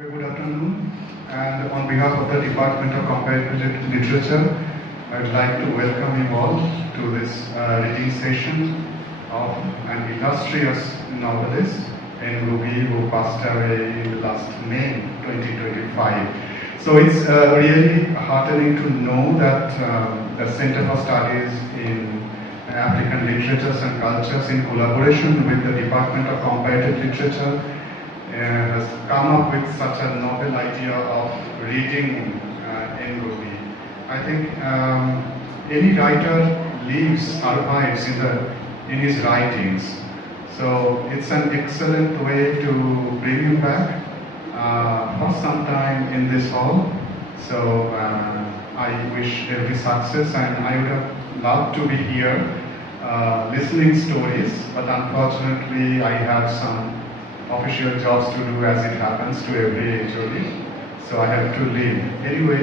Very good afternoon, and on behalf of the Department of Comparative Literature, I would like to welcome you all to this reading session of an illustrious novelist, Ngũgĩ, who passed away in the last May 2025. So it's really heartening to know that the Center for Studies in African Literatures and Cultures, in collaboration with the Department of Comparative Literature, has come up with such a novel idea of reading Ngũgĩ. I think any writer leaves archives in his writings. So it's an excellent way to bring him back for some time in this hall. So I wish every success, and I would have loved to be here listening stories, but unfortunately I have some official jobs to do, as it happens to every HOD. So I have to leave. Anyway,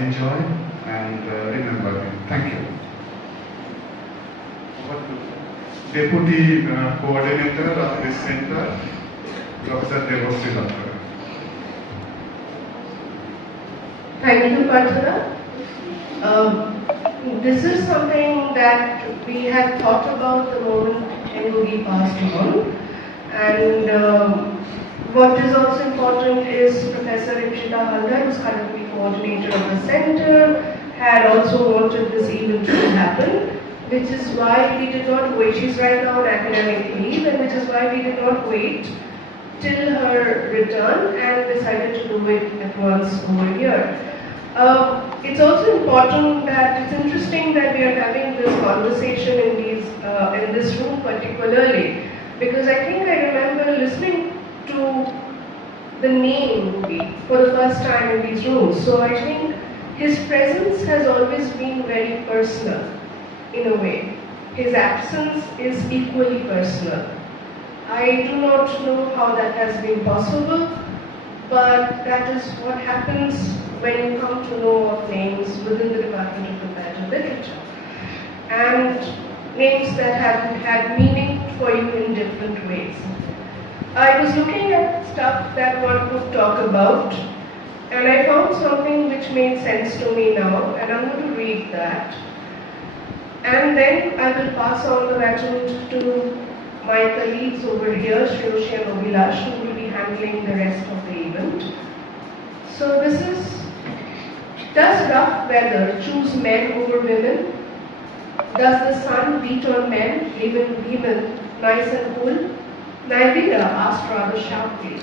enjoy and remember him. Thank you. Deputy Coordinator of this center, Professor Debolina. Thank you, Barna. This is something that we had thought about the moment Ngũgĩ passed on. And what is also important is Professor Srijeeta, who is currently coordinator of the center, had also wanted this event to happen, which is why we did not wait. She's right now on academic leave, and which is why we did not wait till her return and decided to do it at once over here. It's also important that it's interesting that we are having this conversation in this room particularly, because I think I remember listening to the name Ngũgĩ for the first time in these rooms. So I think his presence has always been very personal in a way. His absence is equally personal. I do not know how that has been possible, but that is what happens when you come to know of names within the Department of Comparative Literature. And names that have had meaning for you in different ways. I was looking at stuff that one could talk about, and I found something which made sense to me now, and I'm going to read that. And then I will pass on the baton to my colleagues over here, Aayushee and Abhilash, who will be handling the rest of the event. So this is, does rough weather choose men over women? Does the sun beat on men, even women, nice and cool? Ameera asked rather sharply.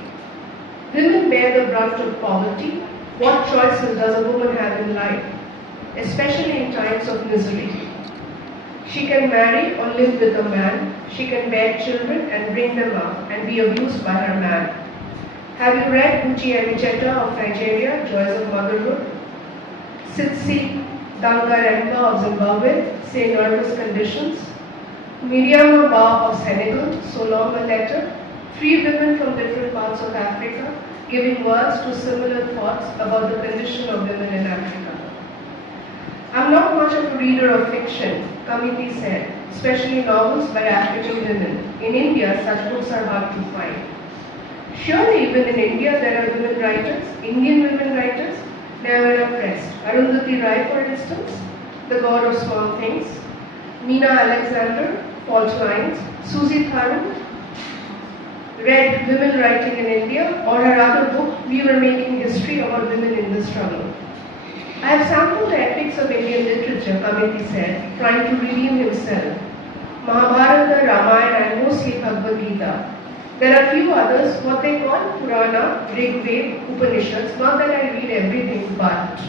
Women bear the brunt of poverty. What choices does a woman have in life, especially in times of misery? She can marry or live with a man. She can bear children and bring them up and be abused by her man. Have you read Uchi and Cheta of Nigeria, Joys of Motherhood? Sitsi Dangaremba of Zimbabwe, say nervous conditions. Miriam Ba of Senegal, so long a letter. 3 women from different parts of Africa giving words to similar thoughts about the condition of women in Africa. I'm not much of a reader of fiction, committee said, especially novels by African women. In India, such books are hard to find. Surely even in India there are women writers, Indian women writers. Never impressed. Arundhati Rai, for instance, The God of Small Things. Meena Alexander, Fault Lines. Susie Tharu read Women Writing in India, or her other book, We Were Making History, about women in the struggle. I have sampled the epics of Indian literature, Kamiti said, trying to redeem himself. Mahabharata, Ramayana, and mostly Bhagavad Gita. There are few others, what they call Purana, Rig Ved, Upanishads, not that I read everything, but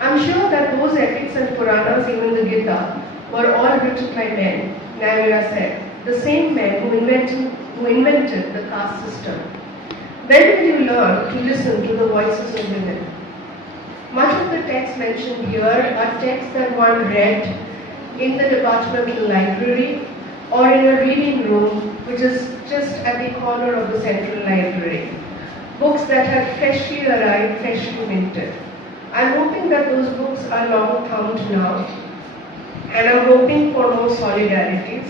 I'm sure that those epics and Puranas, even the Gita, were all written by men, Ameera said, the same men who invented the caste system. When will you learn to listen to the voices of women? Much of the texts mentioned here are texts that one read in the departmental library or in a reading room, which is just at the corner of the central library. Books that had freshly arrived, freshly minted. I'm hoping that those books are long thumbed now, and I'm hoping for more solidarities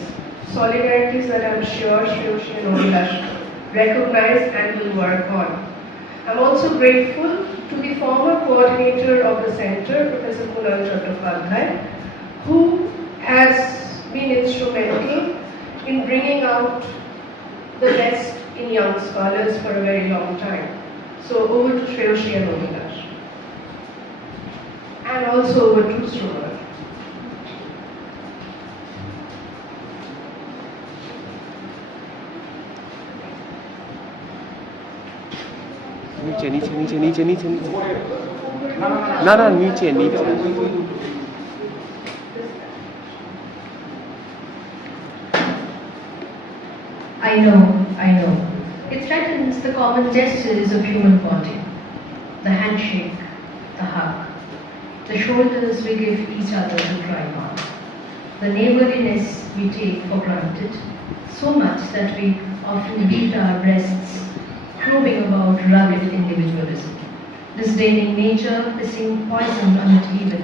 that I'm sure Aayushee and Abhilash recognize and will work on. I'm also grateful to the former coordinator of the center, Professor Jadavpur, who has been instrumental in bringing out the best in young scholars for a very long time. So over to Aayushee and Mondal. And also over to Srobona. नीचे ना नीचे I know. It threatens the common gestures of human bonding. The handshake, the hug, the shoulders we give each other to cry on. The neighborliness we take for granted, so much that we often beat our breasts, probing about rugged individualism, disdaining nature, pissing poison on it even,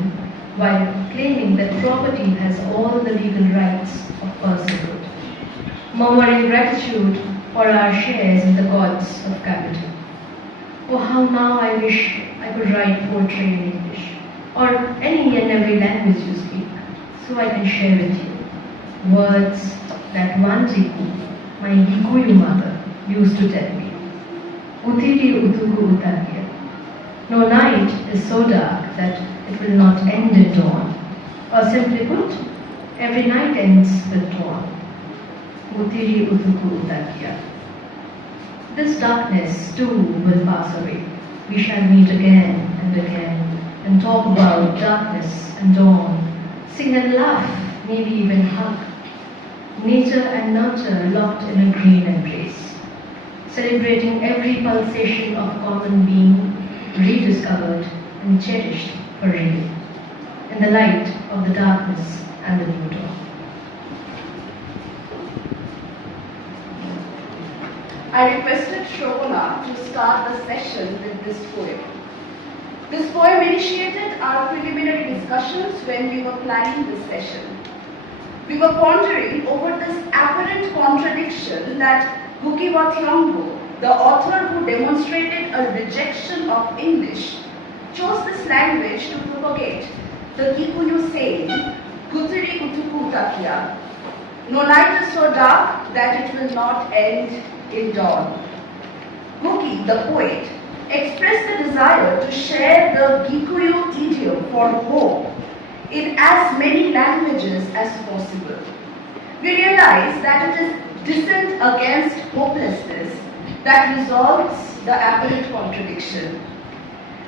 while claiming that property has all the legal rights of personhood, murmuring gratitude for our shares in the gods of capital. Oh, how now I wish I could write poetry in English, or any and every language you speak, so I can share with you words that one Jiku, my Gikuyu mother, used to tell me. Utiri utuku utakia. No night is so dark that it will not end at dawn. Or simply put, every night ends with dawn. Utiri utuku utakia. This darkness too will pass away. We shall meet again and talk about darkness and dawn, sing and laugh, maybe even hug. Nature and nurture locked in a green embrace, celebrating every pulsation of common being, rediscovered and cherished for real, in the light of the darkness and the new dawn. I requested Srobona to start the session with this poem. This poem initiated our preliminary discussions when we were planning this session. We were pondering over this apparent contradiction that Ngũgĩ Thiong'o, the author who demonstrated a rejection of English, chose this language to propagate the Gikuyu saying, Kutiri utuku takia. No night is so dark that it will not end in dawn. Ngũgĩ, the poet, expressed the desire to share the Gikuyu idiom for hope in as many languages as possible. We realize that it is dissent against hopelessness that resolves the apparent contradiction.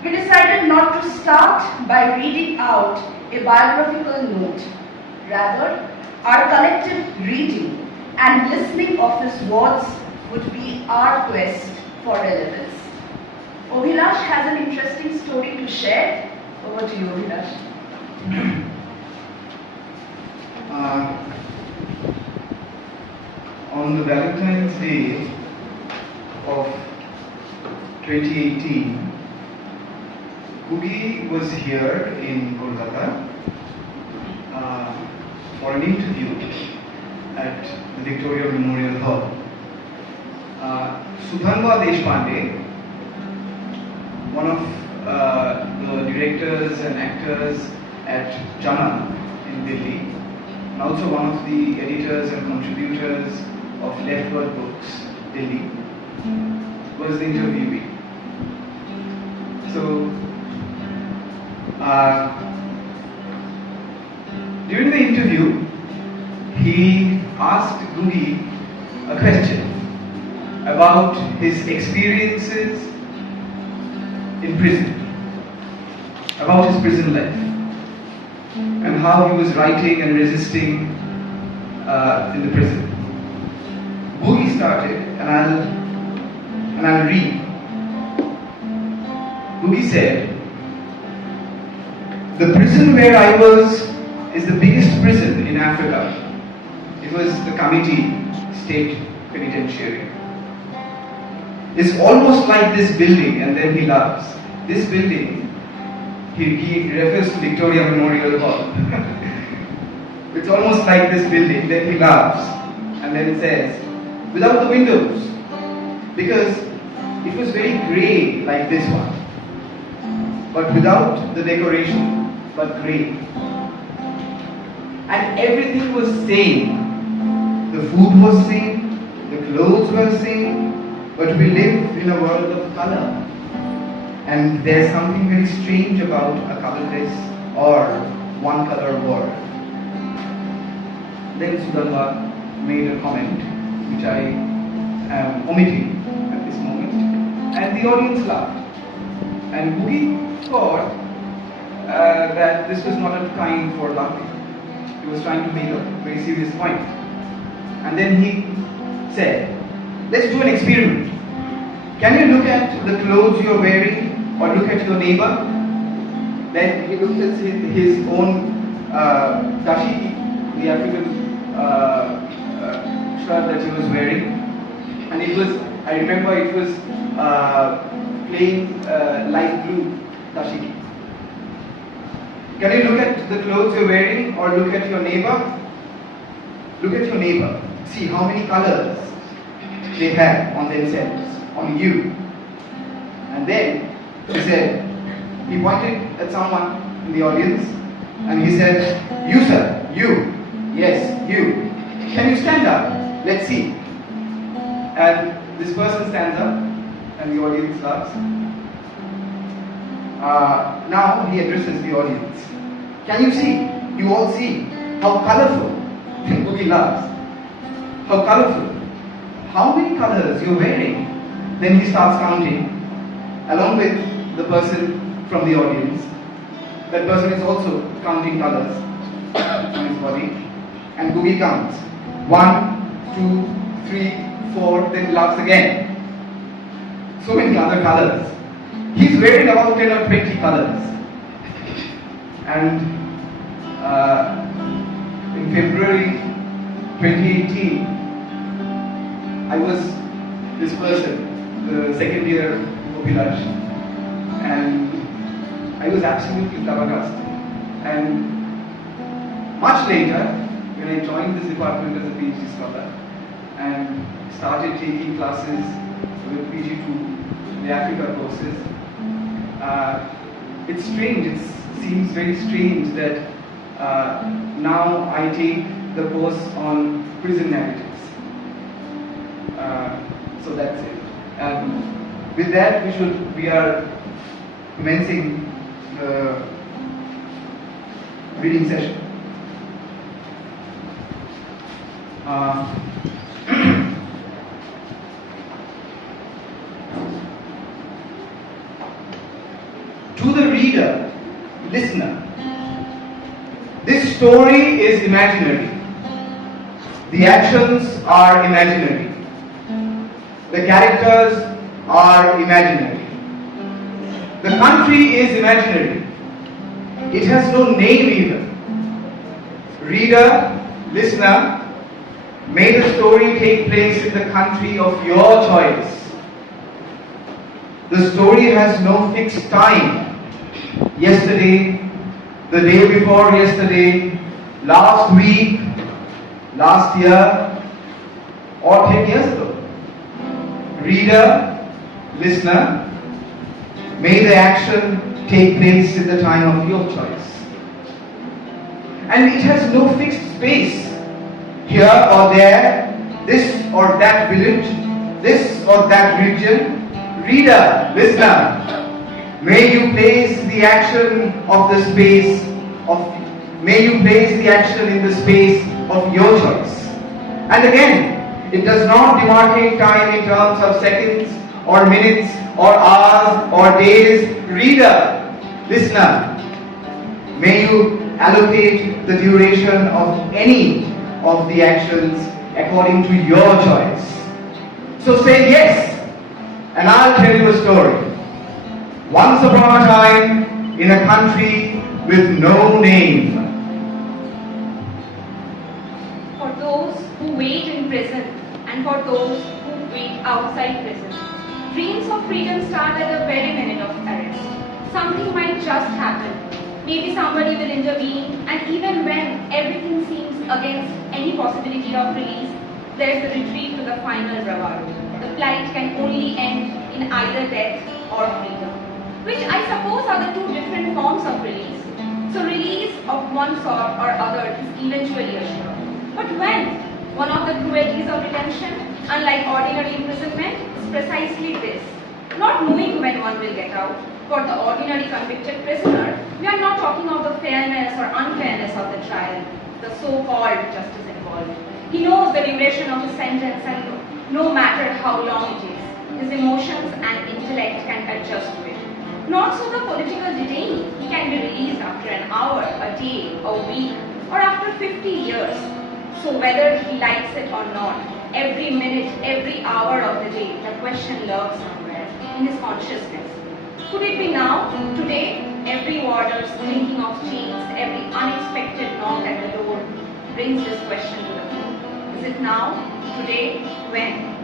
We decided not to start by reading out a biographical note. Rather, our collective reading and listening of his words would be our quest for relevance. Abhilash has an interesting story to share. Over to you, Abhilash. On the Valentine's Day of 2018, Ngũgĩ was here in Kolkata for an interview at the Victoria Memorial Hall. Sudhanva Deshpande, one of the directors and actors at Jana in Delhi, and also one of the editors and contributors of Leftward Books, Delhi, was the interviewee. So, during the interview, he asked Ngũgĩ a question about his experiences in prison, about his prison life, and how he was writing and resisting in the prison. Ngũgĩ started, and I'll read. Ngũgĩ said, "The prison where I was is the biggest prison in Africa. It was the Committee State Penitentiary. It's almost like this building," and then he laughs. This building, he refers to Victoria Memorial Hall. It's almost like this building, then he laughs, and then says, "Without the windows, because it was very grey like this one, but without the decoration, but grey. And everything was same. The food was same, the clothes were same, but we live in a world of color. And there's something very strange about a colorless or one color world. Then Sundar made a comment, which I am omitting at this moment, and the audience laughed. And Ngũgĩ thought that this was not a time for laughing. He was trying to make a very serious point. And then he said, let's do an experiment. Can you look at the clothes you're wearing or look at your neighbor? Then he looked at his own dashiki, the African shirt that he was wearing. And it was, I remember it was plain light blue dashiki. Can you look at the clothes you're wearing or look at your neighbor? Look at your neighbor. See how many colors they have on themselves, on you. And then he said, he pointed at someone in the audience and he said, you sir, you, yes, you. Can you stand up? Let's see. And this person stands up and the audience laughs. Now he addresses the audience. Can you see? You all see how colorful? Ngũgĩ laughs. How colorful? How many colors you're wearing? Then he starts counting along with the person from the audience. That person is also counting colors on his body. And Ngũgĩ counts. 1, 2, 3, 4, then laughs again. So many other colors. He's wearing about 10 or 20 colors. And in February 2018, I was this person, the second year Populaj, and I was absolutely flabbergasted. And much later, when I joined this department as a PhD scholar and started taking classes with PG2, the Africa courses, it's strange, it seems very strange that now I take the course on prison narratives. So that's it. And with that, we are commencing the reading session. To the reader, listener, this story is imaginary. The actions are imaginary. The characters are imaginary. The country is imaginary. It has no name even. Reader, listener, may the story take place in the country of your choice. The story has no fixed time. Yesterday, the day before yesterday, last week, last year, or 10 years ago. Reader, listener, may the action take place in the time of your choice. And it has no fixed space. Here or there, this or that village, this or that region. Reader, listener, may you place the action of the space of, may you place the action in the space of your choice. And again, it does not demarcate time in terms of seconds or minutes or hours or days. Reader, listener, may you allocate the duration of any of the actions according to your choice. So say yes, and I'll tell you a story. Once upon a time, in a country with no name. For those who wait in prison and for those who wait outside prison, dreams of freedom start at the very minute of arrest. Something might just happen. Maybe somebody will intervene, and even when everything seems against any possibility of release, there is the retreat to the final bravado. the plight can only end in either death or freedom, which I suppose are the two different forms of release. So release of one sort or other is eventually assured. But when? One of the cruelties of detention, unlike ordinary imprisonment, is precisely this: not knowing when one will get out. For the ordinary convicted prisoner, we are not talking of the fairness or unfairness of the trial, the so-called justice involved. He knows the duration of his sentence, and no matter how long it is, his emotions and intellect can adjust to it. Not so the political detainee. He can be released after an hour, a day, a week, or after 50 years. So whether he likes it or not, every minute, every hour of the day, the question lurks somewhere in his consciousness. Could it be now, today? Every warder's clinking of chains, every unexpected knock at the door brings this question to the fore. Is it now, today, when?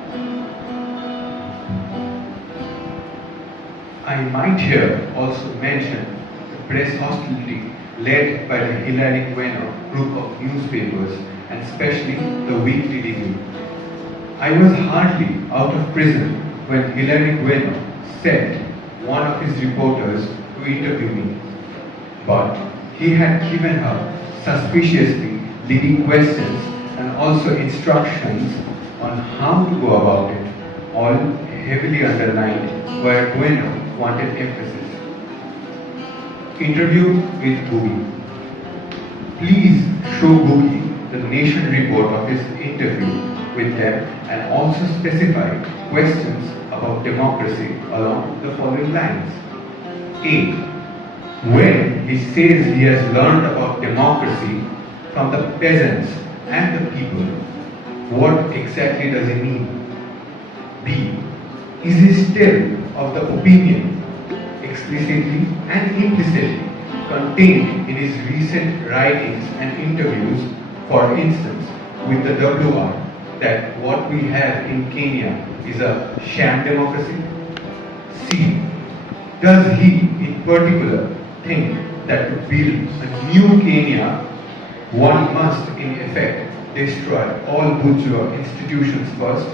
I might here also mention the press hostility led by the Hillary Bueno group of newspapers, and especially the Weekly Review. I was hardly out of prison when Hillary Bueno sent one of his reporters to interview me, but he had given her suspiciously leading questions and also instructions on how to go about it, all heavily underlined where Bueno wanted emphasis. Interview with Ngũgĩ. Please show Ngũgĩ the Nation report of his interview with them and also specify questions about democracy along the following lines. A. When he says he has learned about democracy from the peasants and the people, what exactly does he mean? B. Is he still of the opinion, explicitly and implicitly contained in his recent writings and interviews, for instance, with the WR, that what we have in Kenya is a sham democracy? C. Does he in particular think that to build a new Kenya, one must in effect destroy all bourgeois institutions first?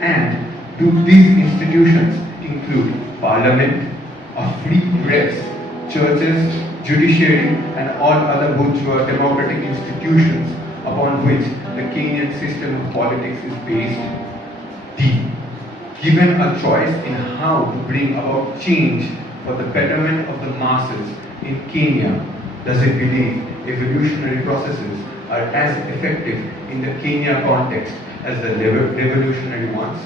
And do these institutions include parliament, a free press, churches, judiciary, and all other bourgeois democratic institutions upon which the Kenyan system of politics is based? D. Given a choice in how to bring about change for the betterment of the masses in Kenya, does it believe evolutionary processes are as effective in the Kenya context as the revolutionary ones?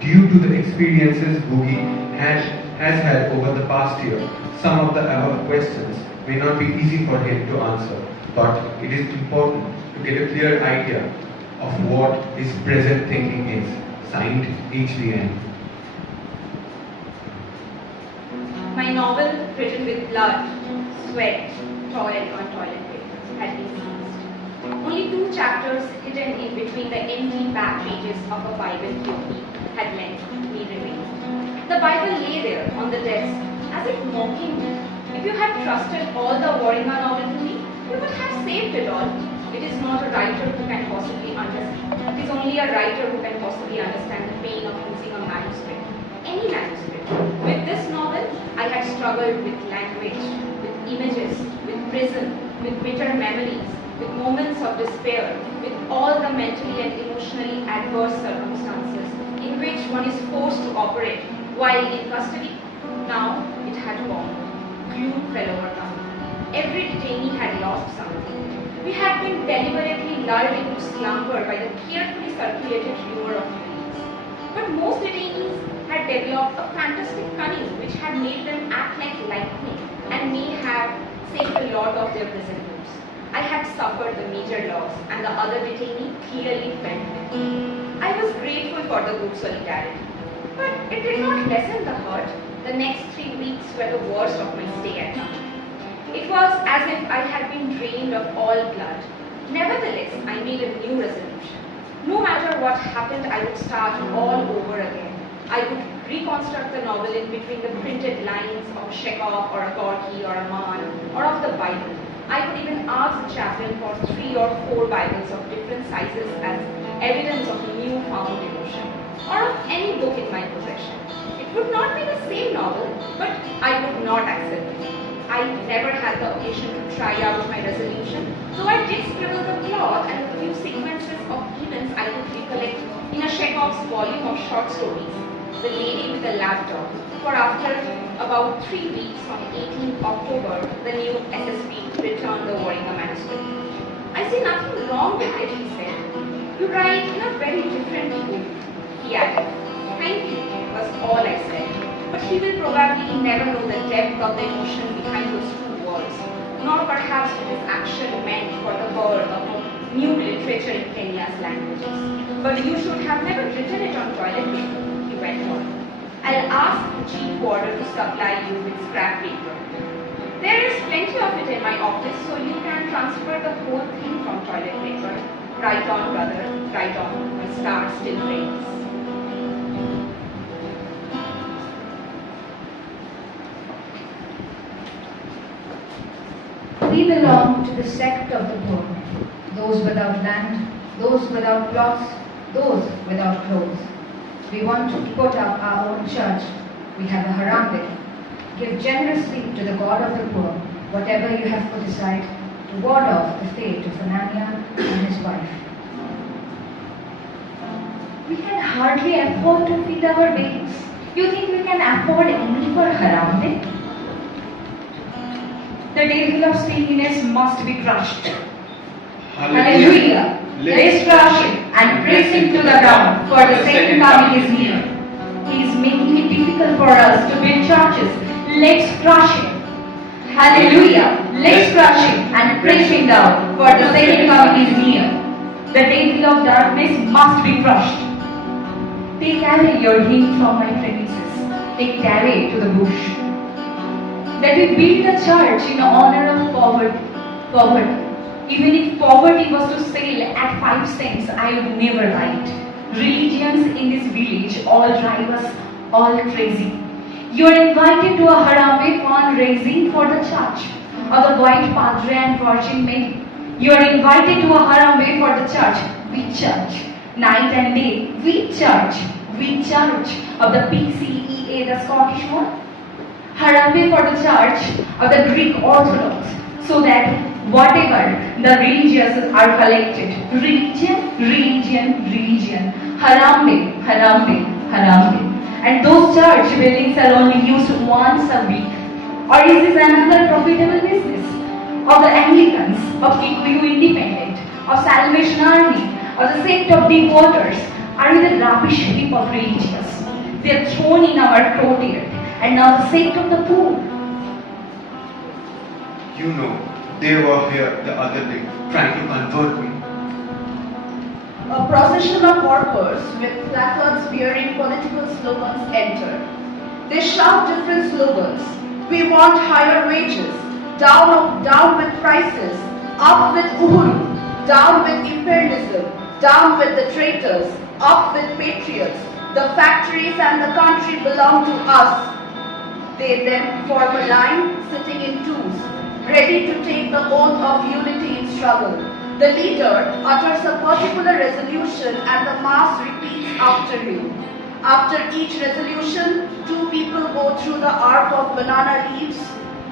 Due to the experiences Ngũgĩ has had over the past year, some of the above questions may not be easy for him to answer, but it is important to get a clear idea of what his present thinking is. Signed, HDN. My novel, written with blood, sweat, toil on toilet paper, had been seized. Only 2 chapters hidden in between the empty back pages of a Bible Thiong'o had lent me remain. The Bible lay there on the desk, as if mocking me. If you had trusted all the Warringa novel to me, you would have saved it all. It is not a writer who can possibly understand. It is only a writer who can possibly understand the pain of losing a manuscript. Any manuscript. With this novel, I had struggled with language, with images, with prison, with bitter memories, with moments of despair, with all the mentally and emotionally adverse circumstances in which one is forced to operate while in custody. Now it had gone. Glue fell over now. Every detainee had lost something. We had been deliberately lulled into slumber by the carefully circulated rumor of release. But most detainees had developed a fantastic cunning which had made them act like lightning and may have saved a lot of their prison rooms. I had suffered the major loss and the other detainee clearly felt it. I was grateful for the group solidarity. But it did not lessen the hurt. The next 3 weeks were the worst of my stay at home. It was as if I had been drained of all blood. Nevertheless, I made a new resolution. No matter what happened, I would start all over again. I would reconstruct the novel in between the printed lines of Chekhov or a Gorky or a Mann or of the Bible. I could even ask the chaplain for 3 or 4 Bibles of different sizes as evidence of newfound devotion, or of any book in my possession. It would not be the same novel, but I would not accept it. I never had the occasion to try out my resolution, though I did scribble the plot and a few sequences of events I could recollect in a Chekhov's volume of short stories, The Lady with the Lapdog, for after about 3 weeks on 18th October, the new SSP returned the Warringa manuscript. I see nothing wrong with it, he said. You write in a very different way, he added. Thank you, was all I said. But he will probably never know the depth of the emotion behind those 2 words, nor perhaps what his action meant for the birth of a new literature in Kenya's languages. But you should have never written it on toilet paper, he went on. I'll ask the chief warder to supply you with scrap paper. There is plenty of it in my office, so you can transfer the whole thing from toilet paper. Write on, brother, write on, my star still reigns. We belong to the sect of the poor, those without land, those without plots, those without clothes. We want to put up our own church. We have a harambe. Give generously to the God of the poor whatever you have put aside to ward off the fate of Ananya and his wife. We can hardly afford to feed our babes. You think we can afford only for harambe? The devil of stinginess must be crushed. Hallelujah! Let's crush him and praise him to the ground, for the second coming is near. He is making it difficult for us to build churches. Let's crush him. Hallelujah! Let's crush him and praise him down, for the second coming is near. The devil of darkness must be crushed. Take away your hymn from my premises. Take it away to the bush. That we build a church in honor of poverty. Even if poverty was to sell at 5 cents, I would never write. Religions in this village all drive us all crazy. You are invited to a harambe fundraising for the church, or the white padre and Virgin Mary. You are invited to a harambe for the church. We church. Night and day, we church. We church of the PCEA, the Scottish one. Harambe for the church of the Greek Orthodox, so that whatever the religious are collected, religion, harambe. And those church buildings are only used once a week. Or is this another profitable business? Of the Anglicans, of Kikuyu Independent, of Salvation Army, or the sect of deep waters, are in the rubbish heap of religious. They are thrown in our courtyard, and now the sect of the poor. You know, they were here the other day trying to convert me. A procession of workers with placards bearing political slogans enter. They shout different slogans. We want higher wages, down with prices, up with Uhuru, down with imperialism, down with the traitors, up with patriots. The factories and the country belong to us. They then form a line, sitting in twos, ready to take the oath of unity in struggle. The leader utters a particular resolution and the mass repeats after him. After each resolution, 2 people go through the arc of banana leaves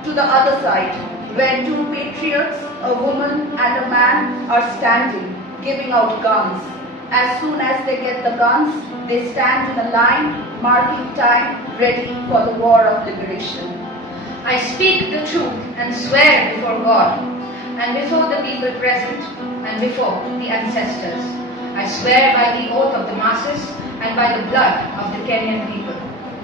to the other side, where 2 patriots, a woman and a man, are standing, giving out guns. As soon as they get the guns, they stand in a line, marking time, ready for the war of liberation. I speak the truth and swear before God, and before the people present, and before the ancestors. I swear by the oath of the masses, and by the blood of the Kenyan people.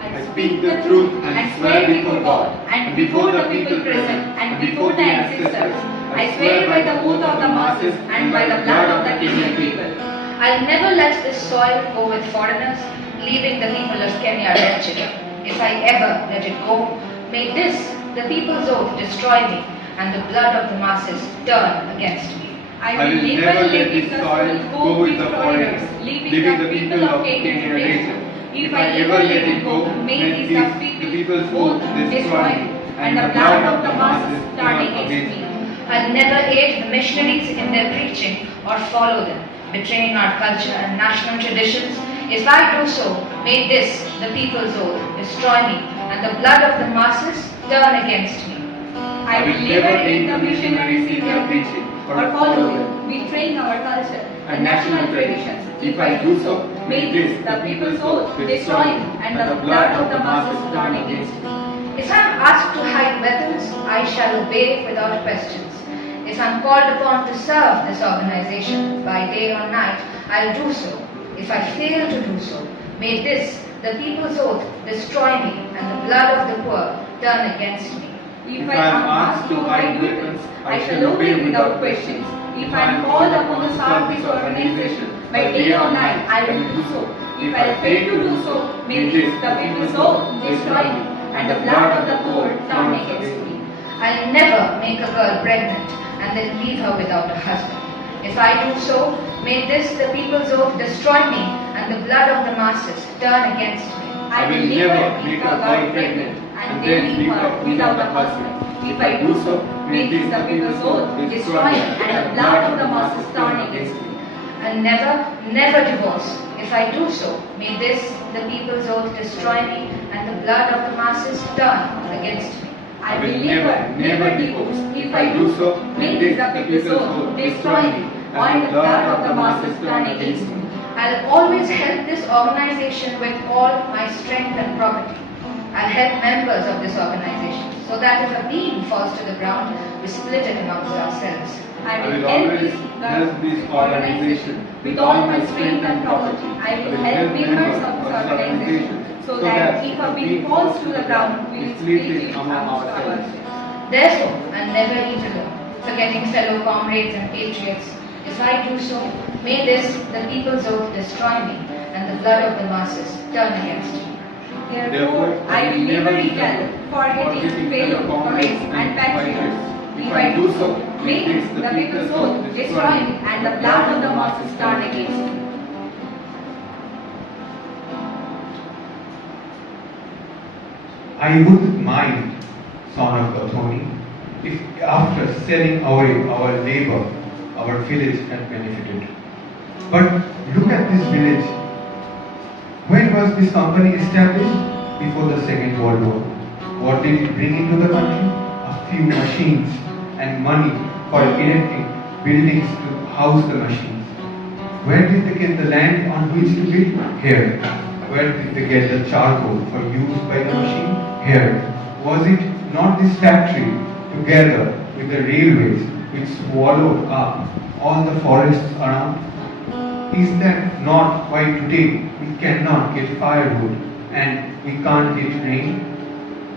I speak the truth and swear before God, and before the people present, and before the ancestors. I swear by the oath of the masses, and by the blood of the Kenyan people. I'll never let this soil go with foreigners, leaving the people of Kenya wretched. If I ever let it go, may this, the people's oath, destroy me, and the blood of the masses turn against me. I will never let this soil go with the foreigners, leaving the people of Kenya wretched. If I ever let it go, may the people's oath destroy me, and the blood of the masses turn against me. I'll never aid the missionaries in their preaching or follow them, betraying our culture and national traditions, If I do so, may this, the people's oath, destroy me, and the blood of the masses turn against me. I will never aid the missionaries in their preaching or follow them, betraying our culture and national traditions. If I do so, may this, the people's oath, destroy me, and the blood of the masses turn against me. If I am asked to hide weapons, I shall obey without questions. If I am called upon to serve this organization by day or night, I'll do so. If I fail to do so, may this, the people's oath, destroy me, and the blood of the poor turn against me. If I am asked to hide weapons, I shall obey without questions. If I am called upon to start this organization by day or night, I will do so. If I fail to do so, may this, the people's oath, destroy me, and the blood of the poor turn against me. I'll never make a girl pregnant and then leave her without a husband. If I do so, may this, the people's oath, destroy me, and the blood of the masses turn against me. I will never make a girl pregnant and then leave her without a husband. If I do so, may this, the people's oath, destroy me, and the blood of the masses turn against me. I'll never divorce. If I do so, may this, the people's oath, destroy me, and the blood of the masses turn against me. I will never divorce. If I do so, may this, the people's oath, destroy me, and the blood of the masses turn against me. I'll always help this organization with all my strength and property. I'll help members of this organization so that if a beam falls to the ground, we split it amongst ourselves. I will always help this organization with all my strength and property. I will help members of this organization so that if a beam falls to the ground, we will split it amongst ourselves. Therefore, I'll never eat alone, forgetting fellow comrades and patriots. If I do so, may this, the people's oath, destroy me, and the blood of the masses turn against me. Therefore, I will never eat alone, forgetting fellow comrades and patriots. If I do so, may this, the people's oath, destroy me, and the blood of the masses turn against me. I wouldn't mind, son of Gautami, if after selling away our labor, our village had benefited. But look at this village. When was this company established? Before the Second World War. What did it bring into the country? A few machines and money for erecting buildings to house the machines. Where did they get the land on which to build? Here. Where did they get the charcoal for use by the machine? Here. Was it not this factory, together with the railways, which swallowed up all the forests around? Is that not why today we cannot get firewood and we can't get rain?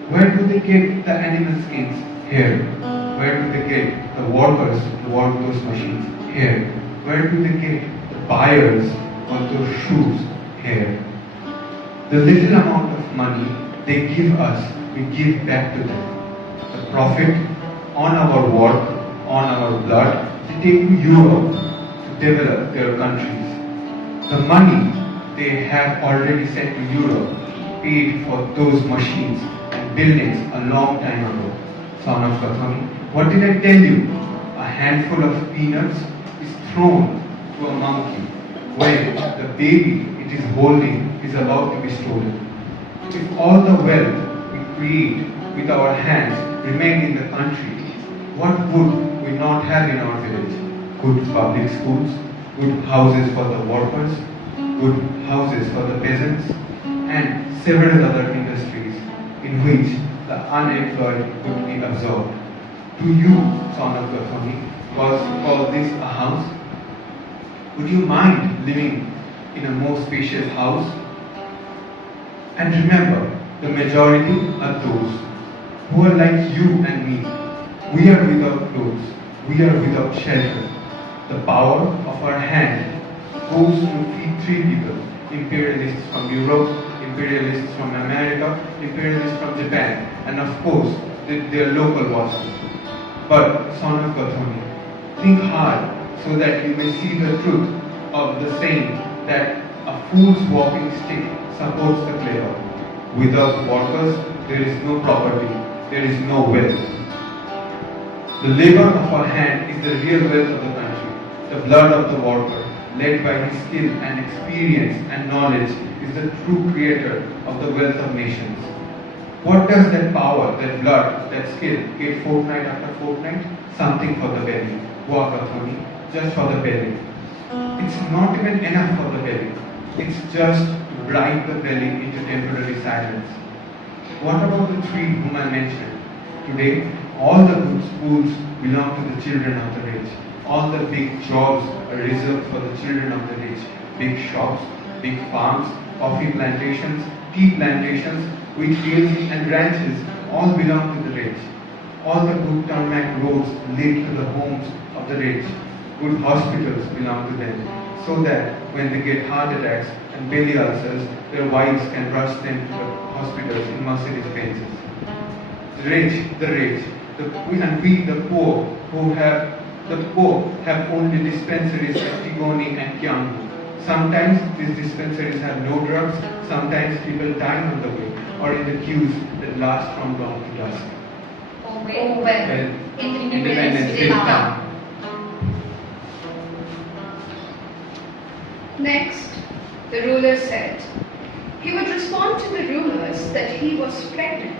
Where do they get the animal skins? Here. Where do they get the workers to work those machines? Here. Where do they get the buyers of those shoes? Here. The little amount of money they give us, we give back to them. The profit on our work, on our blood, they take to Europe to develop their countries. The money they have already sent to Europe paid for those machines and buildings a long time ago. Son of Gautami, what did I tell you? A handful of peanuts is thrown to a monkey when the baby it is holding is about to be stolen. If all the wealth we create with our hands remained in the country, what would we not have in our village? Good public schools, good houses for the workers, good houses for the peasants, and several other industries in which the unemployed could be absorbed. To you, son of Gautami, was to call this a house? Would you mind living in a more spacious house? And remember, the majority are those who are like you and me. We are without clothes, we are without shelter. The power of our hand goes to feed three people: imperialists from Europe, imperialists from America, imperialists from Japan, and of course, their local bosses. But, son of Gautami, think hard so that you may see the truth of the saying that a fool's walking stick supports the clever. Without workers, there is no property, there is no wealth. The labor of our hand is the real wealth of the country, the blood of the worker, led by his skill and experience and knowledge, is the true creator of the wealth of nations. What does that power, that blood, that skill get fortnight after fortnight? Something for the belly. Wakathoni, just for the belly. It's not even enough for the belly. It's just to bribe the belly into temporary silence. What about the three whom I mentioned? Today, all the good schools belong to the children of the rich. All the big jobs are reserved for the children of the rich. Big shops, big farms, coffee plantations, tea plantations, wheat fields and ranches all belong to the rich. All the good tarmac roads lead to the homes of the rich. Good hospitals belong to them, so that when they get heart attacks and belly ulcers, their wives can rush them to the hospitals in Mercedes Benzes. The rich, and we, the poor, have only dispensaries at Tigoni and Thiong'o. Sometimes these dispensaries have no drugs, sometimes people die on the way, or in the queues that last from dawn to dusk. Oh well, Independence Day now. Next, the ruler said he would respond to the rumors that he was pregnant.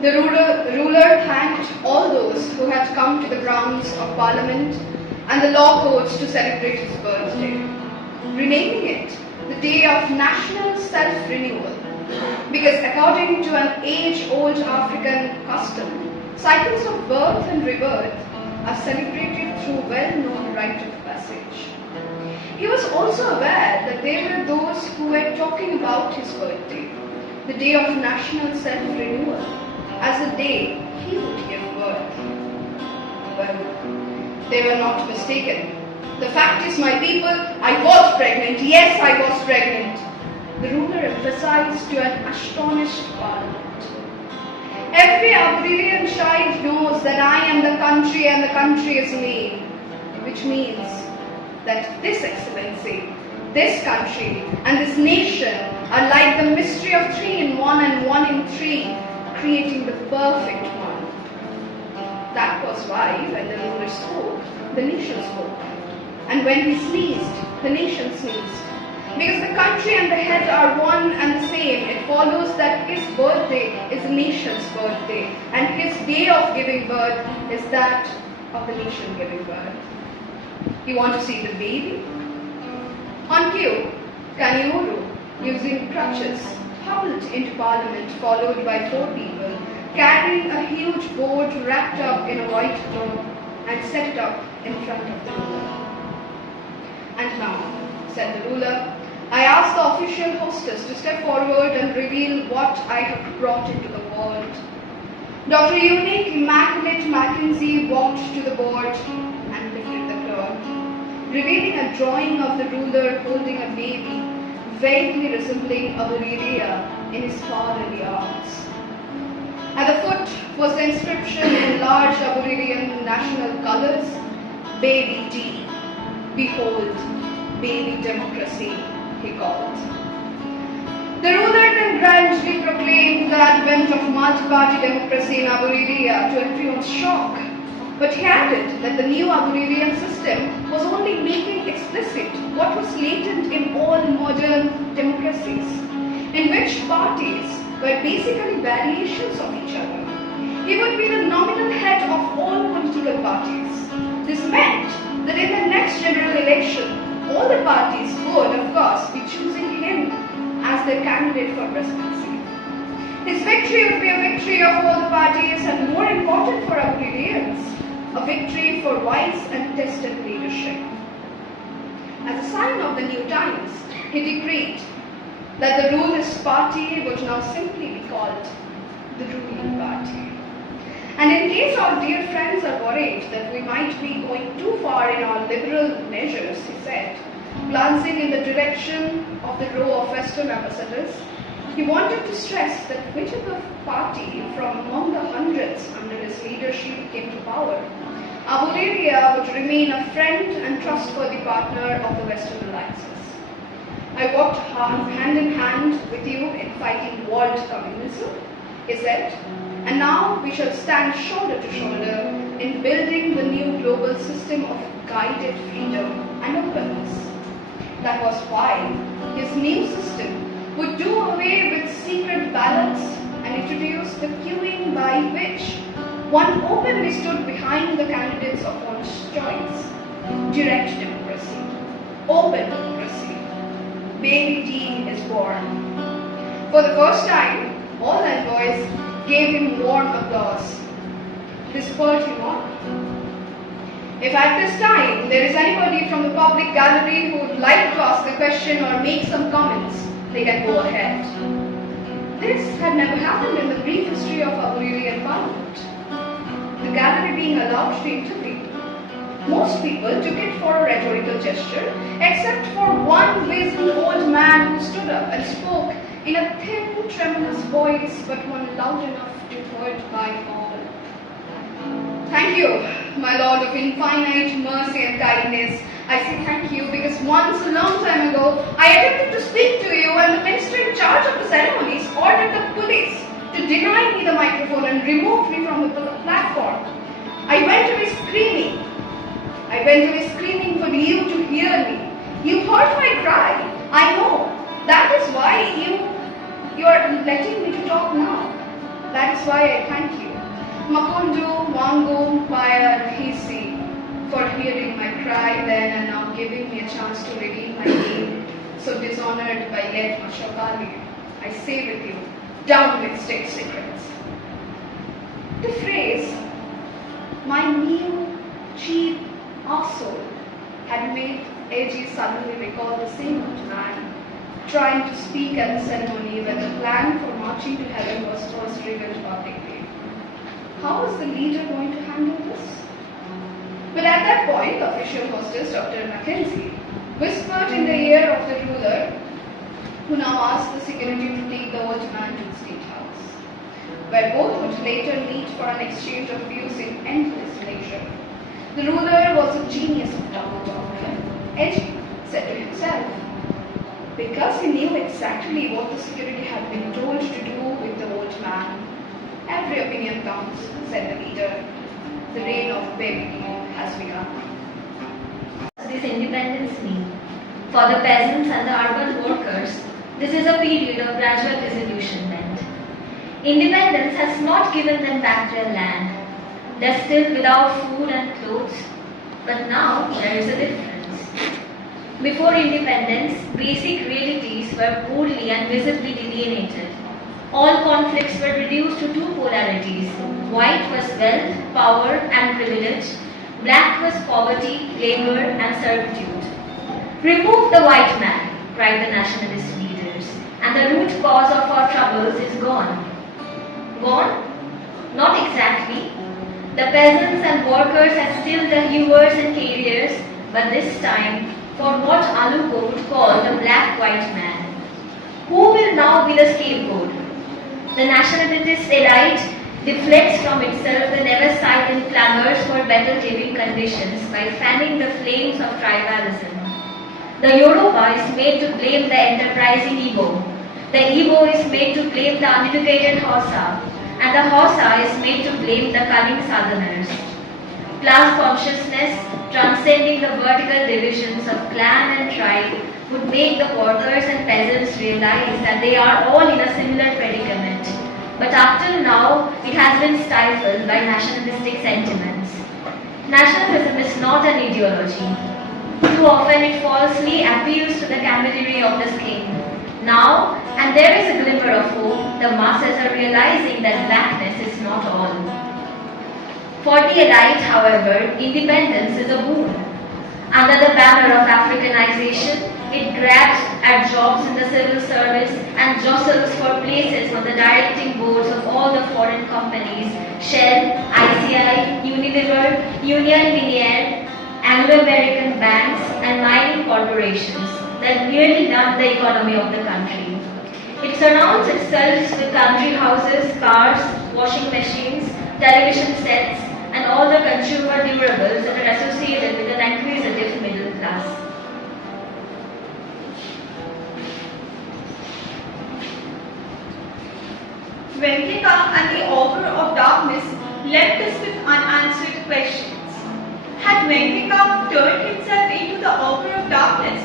The ruler thanked all those who had come to the grounds of Parliament and the law courts to celebrate his birthday, renaming it the Day of National Self-Renewal, because according to an age-old African custom, cycles of birth and rebirth are celebrated through well-known rite of passage. He was also aware that there were those who were talking about his birthday, the Day of National Self-Renewal, as the day he would give birth. Well, they were not mistaken. The fact is, my people, I was pregnant. Yes, I was pregnant. The ruler emphasized to an astonished parliament. Every Aboriginal child knows that I am the country and the country is me, which means that this excellency, this country and this nation are like the mystery of 3 in 1 and 1 in 3, creating the perfect one. That was why when the ruler spoke, the nation spoke. And when he sneezed, the nation sneezed. Because the country and the head are one and the same, it follows that his birthday is the nation's birthday, and his day of giving birth is that of the nation giving birth. You want to see the baby? On cue, Kaniuru, using crutches, hobbled into Parliament, followed by 4 people, carrying a huge board wrapped up in a white cloth, and set it up in front of the ruler. And now, said the ruler, I ask the official hostess to step forward and reveal what I have brought into the world. Dr. Unique Immaculate Mackenzie walked to the board and lifted the cloth, revealing a drawing of the ruler holding a baby, vaguely resembling a Borrelia in his fatherly arms. At the foot was the inscription in large Aboriginal national colors, Baby D. Behold, baby democracy, he called. The ruler then grandly proclaimed the advent of multi-party democracy in Aborigia to everyone's shock. But he added that the new Aborigian system was only making explicit what was latent in all modern democracies, in which parties were basically variations of each other. He would be the nominal head of all political parties. This meant that in the next general election, all the parties would, of course, be choosing him as their candidate for presidency. His victory would be a victory of all the parties, and more important for Aboriginals, a victory for wise and tested leadership. As a sign of the new times, he decreed that the rulist party would now simply be called the ruling party. And in case our dear friends are worried that we might be going too far in our liberal measures, he said, glancing in the direction of the row of Western ambassadors, he wanted to stress that whichever party from among the hundreds under his leadership came to power, Aborigia would remain a friend and trustworthy partner of the Western alliances. I walked hand in hand with you in fighting world communism, he said, and now we shall stand shoulder to shoulder in building the new global system of guided freedom and openness. That was why his new system would do away with secret ballots and introduce the queuing by which one openly stood behind the candidates of one's choice. Direct democracy, open democracy. Baby Dean is born. For the first time, all envoys gave him warm applause. This party won. If at this time there is anybody from the public gallery who would like to ask a question or make some comments, they can go ahead. This had never happened in the brief history of our Aurelian Parliament. The gallery being allowed to intervene. Most people took it for a rhetorical gesture, except for one wizened old man who stood up and spoke in a thin, tremulous voice, but one loud enough to be heard by all. Thank you, my Lord of infinite mercy and kindness. I say thank you because once, a long time ago, I attempted to speak to you and the minister in charge of the ceremonies ordered the police to deny me the microphone and remove me from the platform. I went away screaming. I went away screaming for you to hear me. You heard my cry. I know. That is why you are letting me to talk now. That is why I thank you. Makundu, Wangu, Paya, Hisi, for hearing my cry then and now giving me a chance to redeem my name, so dishonored by yet Mashakali. I say with you, down with state secrets. The phrase, my new cheap arsehole, had made AG suddenly recall the same old man trying to speak at the ceremony when the plan for marching to heaven was first revealed publicly. How is the leader going to handle this? But at that point, the official hostess, Dr. Mackenzie, whispered in the ear of the ruler, who now asked the security to take the old man to the State House, where both would later meet for an exchange of views in endless leisure. The ruler was a genius of talk. Edgy, said to himself, because he knew exactly what the security had been told to do with the old man. Every opinion counts, said the leader. The reign of baby Dean has begun. This independence mean? For the peasants and the urban workers, this is a period of gradual disillusionment. Independence has not given them back their land. They're still without food and clothes, but now there is a difference. Before independence, basic realities were boldly and visibly delineated. All conflicts were reduced to two polarities. White was wealth, power and privilege. Black was poverty, labor and servitude. Remove the white man, cried the nationalist leaders, and the root cause of our troubles is gone. Gone? Not exactly. The peasants and workers are still the hewers and carriers, but this time for what Anuska would call the black-white man. Who will now be the scapegoat? The nationalist elite deflects from itself the never-silent clamors for better living conditions by fanning the flames of tribalism. The Yoruba is made to blame the enterprising Igbo. The Igbo is made to blame the uneducated Hausa. And the Hausa is made to blame the cunning Southerners. Class consciousness, transcending the vertical divisions of clan and tribe, would make the workers and peasants realize that they are all in a similar predicament. But up till now, it has been stifled by nationalistic sentiments. Nationalism is not an ideology. Too often it falsely appeals to the camaraderie of the skin. Now, and there is a glimmer of hope, the masses are realizing that blackness is not all. For the elite, however, independence is a boon. Under the banner of Africanization, it grabs at jobs in the civil service and jostles for places on the directing boards of all the foreign companies, Shell, ICI, Unilever, Union Miniere, Anglo-American banks and mining corporations that really run the economy of the country. It surrounds itself with country houses, cars, washing machines, television sets, and all the consumer durables that are associated with an acquisitive middle class. Venkata and the author of Darkness left us with unanswered questions. Had Venkika turned himself into the augur of darkness?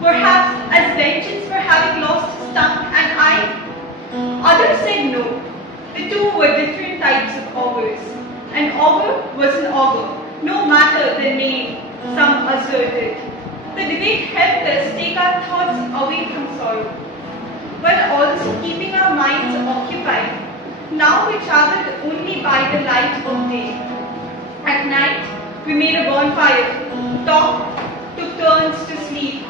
Perhaps as vengeance for having lost his tongue and eye? Others said no. The two were different types of augurs. An augur was an augur, no matter the name, some asserted. The debate helped us take our thoughts away from sorrow, while also keeping our minds occupied. Now we traveled only by the light of day. At night, we made a bonfire, talked, took turns to sleep.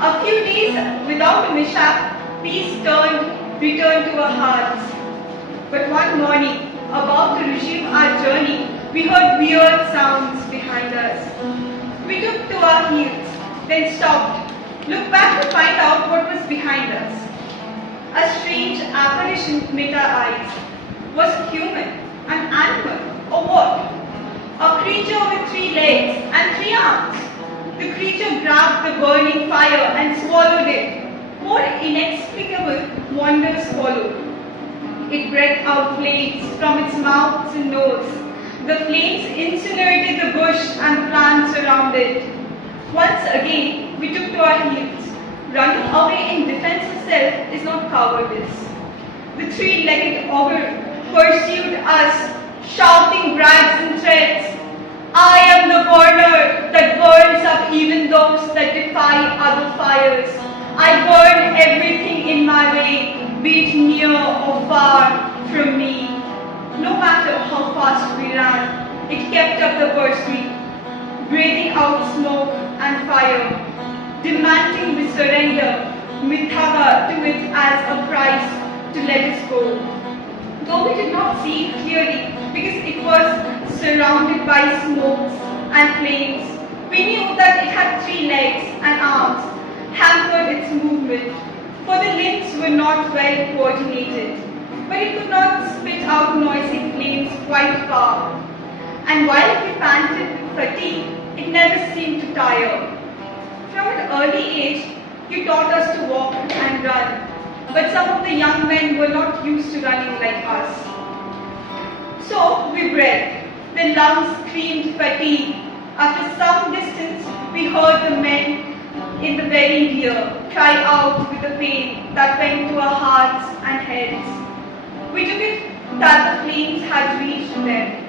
A few days without a mishap, peace returned to our hearts. But one morning, about to resume our journey, we heard weird sounds behind us. We took to our heels, then stopped, looked back to find out what was behind us. A strange apparition met our eyes. Was it human, an animal, or what? A creature with 3 legs and 3 arms. The creature grabbed the burning fire and swallowed it. More inexplicable wonders followed. It breathed out flames from its mouth and nose. The flames incinerated the bush and the plants around it. Once again, we took to our heels. Running away in defense of self is not cowardice. The 3-legged augur pursued us, shouting brags and threats. I am the burner that burns up even those that defy other fires. I burn everything in my way, be it near or far from me. No matter how fast we ran, it kept up the pursuit, breathing out smoke and fire, demanding we surrender, mithaga to it as a price to let us go. Though we did not see it clearly because it was surrounded by smokes and flames, we knew that it had 3 legs and arms, hampered its movement, for the limbs were not well coordinated. But it could not spit out noisy flames quite far. And while we panted with fatigue, it never seemed to tire. From an early age, you taught us to walk and run. But some of the young men were not used to running like us. So we breathed. The lungs screamed fatigue. After some distance, we heard the men in the very near cry out with the pain that went to our hearts and heads. We took it that the flames had reached them.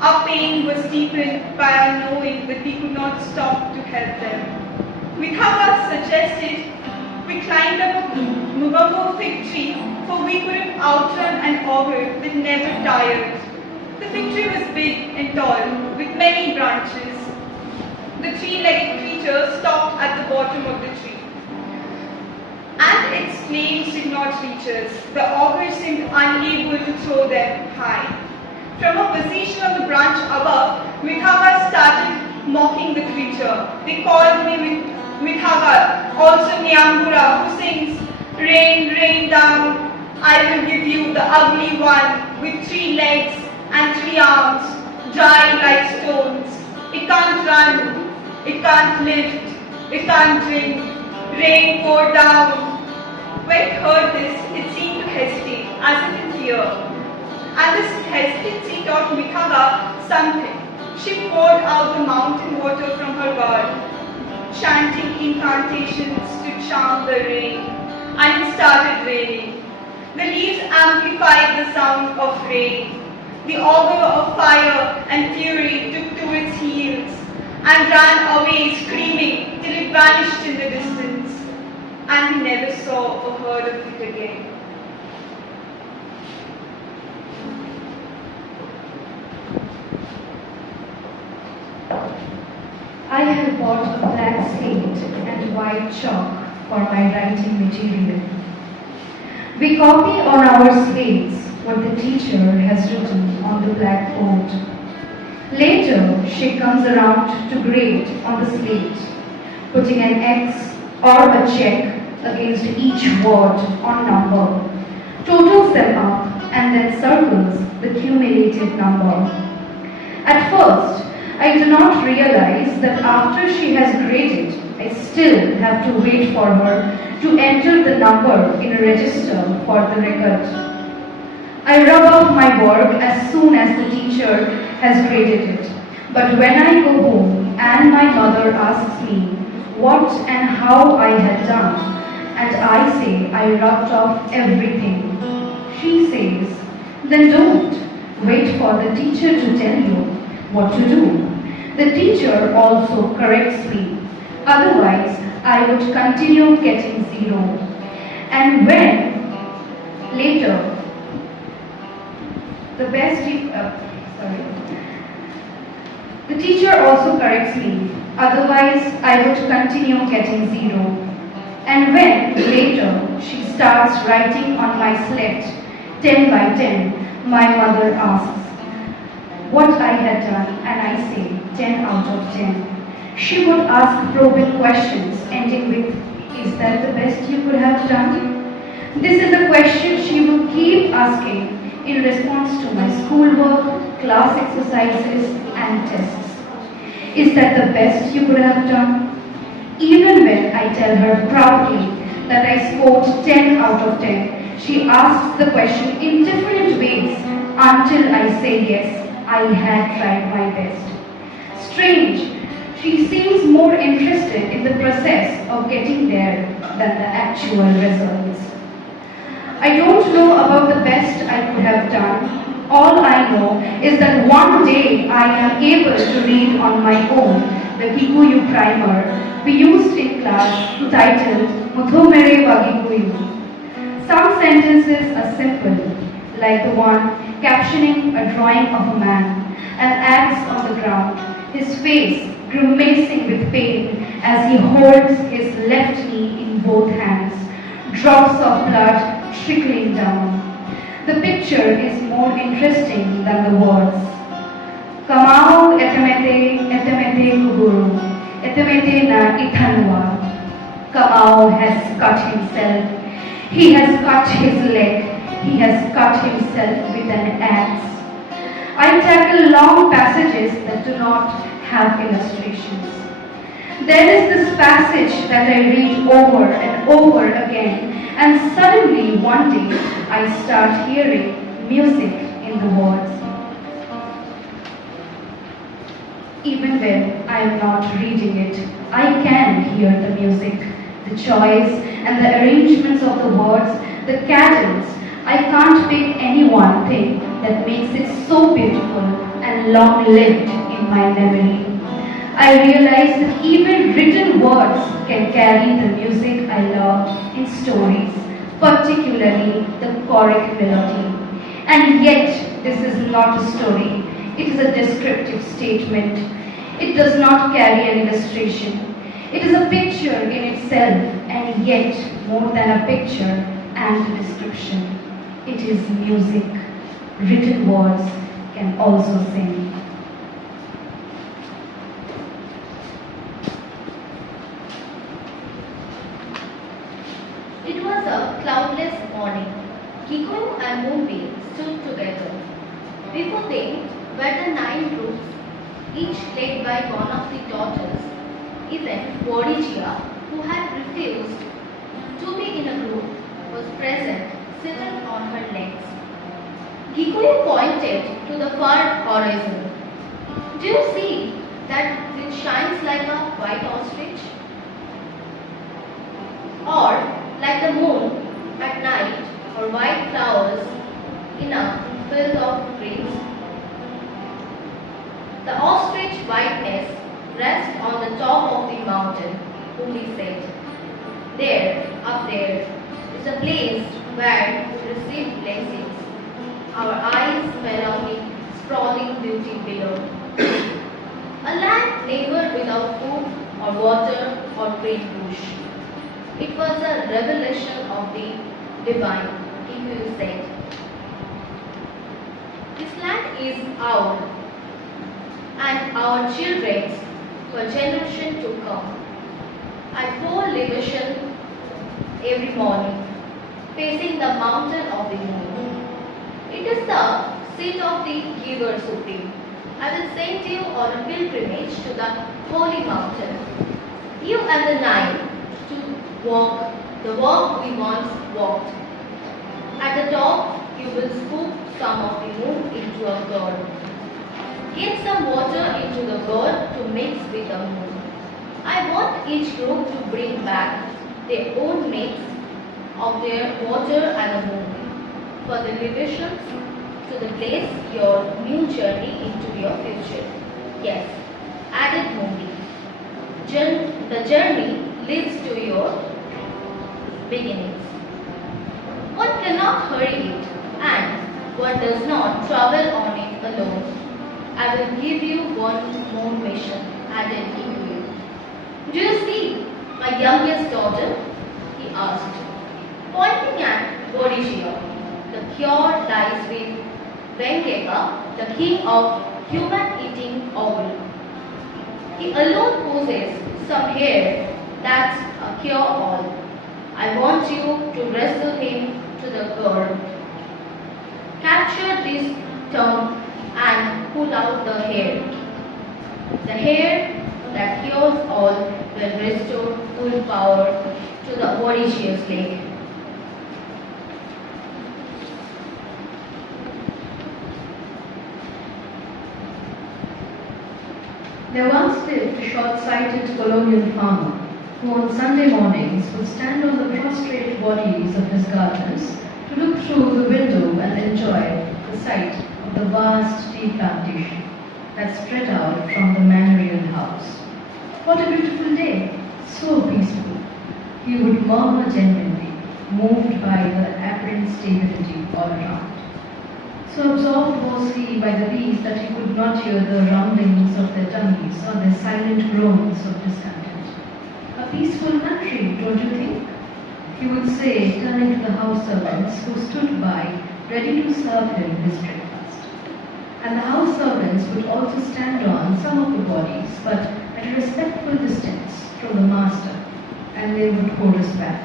Our pain was deepened by our knowing that we could not stop to help them. Mithaga suggested we climbed up a Mugambo fig tree, for we couldn't outrun an augur that never tired. The fig tree was big and tall, with many branches. The 3-legged creature stopped at the bottom of the tree. And its flames did not reach us. The augur seemed unable to throw them high. From a position on the branch above, Mithaga started mocking the creature. They called me Mithaga, also Nyambura, who sings, rain, rain down, I will give you the ugly one with 3 legs and 3 arms, dry like stones. It can't run, it can't lift, it can't drink. Rain poured down. When it heard this, it seemed to hesitate, as if in fear. And this hesitancy taught Mithaga something. She poured out the mountain water from her gourd, chanting incantations to charm the rain, and it started raining. The leaves amplified the sound of rain. The augur of fire and fury took to its heels and ran away screaming till it vanished in the distance, and we never saw or heard of it again. I had bought a black slate and white chalk for my writing material. We copy on our slates what the teacher has written on the blackboard. Later, she comes around to grade on the slate, putting an X or a check against each word or number, totals them up, and then circles the cumulative number. At first, I do not realize that after she has graded, I still have to wait for her to enter the number in a register for the record. I rub off my work as soon as the teacher has graded it, But when I go home and my mother asks me what and how I had done, and I say I rubbed off everything, she says, then don't wait for the teacher to tell you what to do. The teacher also corrects me, otherwise I would continue getting 0. And when later the teacher also corrects me, otherwise I would continue getting 0. And when later she starts writing on my slate 10 by 10, my mother asks what I had done, and I say 10 out of 10. She would ask probing questions ending with, is that the best you could have done? This is a question she would keep asking in response to my schoolwork, class exercises and tests. Is that the best you could have done? Even when I tell her proudly that I scored 10 out of 10, she asks the question in different ways until I say yes, I had tried my best. Strange, she seems more interested in the process of getting there than the actual results. I don't know about the best I could have done. All I know is that one day I am able to read on my own the Gikuyu primer we used in class titled Muthomere wa Gikuyu. Some sentences are simple, like the one captioning a drawing of a man, an axe on the ground, his face grimacing with pain as he holds his left knee in both hands, drops of blood trickling down. The picture is more interesting than the words. Kamau etemete kuguru, etemete na ithanwa. Kamau has cut himself. He has cut his leg. He has cut himself with an axe. I tackle long passages that do not have illustrations. There is this passage that I read over and over again, and suddenly one day I start hearing music in the words. Even when I am not reading it, I can hear the music, the choice and the arrangements of the words, the cadence. I can't pick any one thing that makes it so beautiful and long-lived in my memory. I realize that even written words can carry the music I love in stories, particularly the choric melody. And yet, this is not a story. It is a descriptive statement. It does not carry an illustration. It is a picture in itself, and yet more than a picture and a description. It is music. Written words can also sing. It was a cloudless morning. Gikuyu and Moonbeam stood together. Before them were the 9 groups, each led by one of the daughters. Even Bodhijia, who had refused to be in a group, was present, sitting on her legs. Gikuyu pointed to the far horizon. Do you see that which shines like a white ostrich? Or like the moon at night, or white flowers in a field of grains? The ostrich whiteness rests on the top of the mountain, Umi said. There, up there, is a place where we receive blessings. Our eyes fell on the sprawling beauty below. A land never without food or water or great bush. It was a revelation of the divine, Gikuyu said. This land is ours and our children's for generation to come. I pour libation every morning, facing the mountain of the moon. It is the seat of the Giver Supreme. I will send you on a pilgrimage to the holy mountain. You and the 9 to walk the walk we once walked. At the top, you will scoop some of the moon into a gourd. Get some water into the gourd to mix with the moon. I want each group to bring back their own mix of their water and the moon for the revisions to the place your new journey into your future. Yes, added Moody. The journey leads to your beginnings. One cannot hurry it, and one does not travel on it alone. I will give you one more mission, added Ingrid. Do you see my youngest daughter? He asked, pointing at Borisio. The cure lies with Venkeka, the king of human-eating owl. He alone possesses some hair that's a cure-all. I want you to wrestle him to the gourd. Capture this tongue and pull out the hair. The hair that cures all will restore full power to the Mauritius lake. There once lived a short-sighted colonial farmer who on Sunday mornings would stand on the prostrate bodies of his gardeners to look through the window and enjoy the sight of the vast tea plantation that spread out from the manorial house. What a beautiful day, so peaceful. He would murmur genuinely, moved by the apparent stability all around. So absorbed was he by the bees that he could not hear the rumblings of their tummies or their silent groans of discontent. A peaceful country, don't you think? He would say, turning to the house servants who stood by, ready to serve him his breakfast. And the house servants would also stand on some of the bodies, but at a respectful distance from the master, and they would chorus back,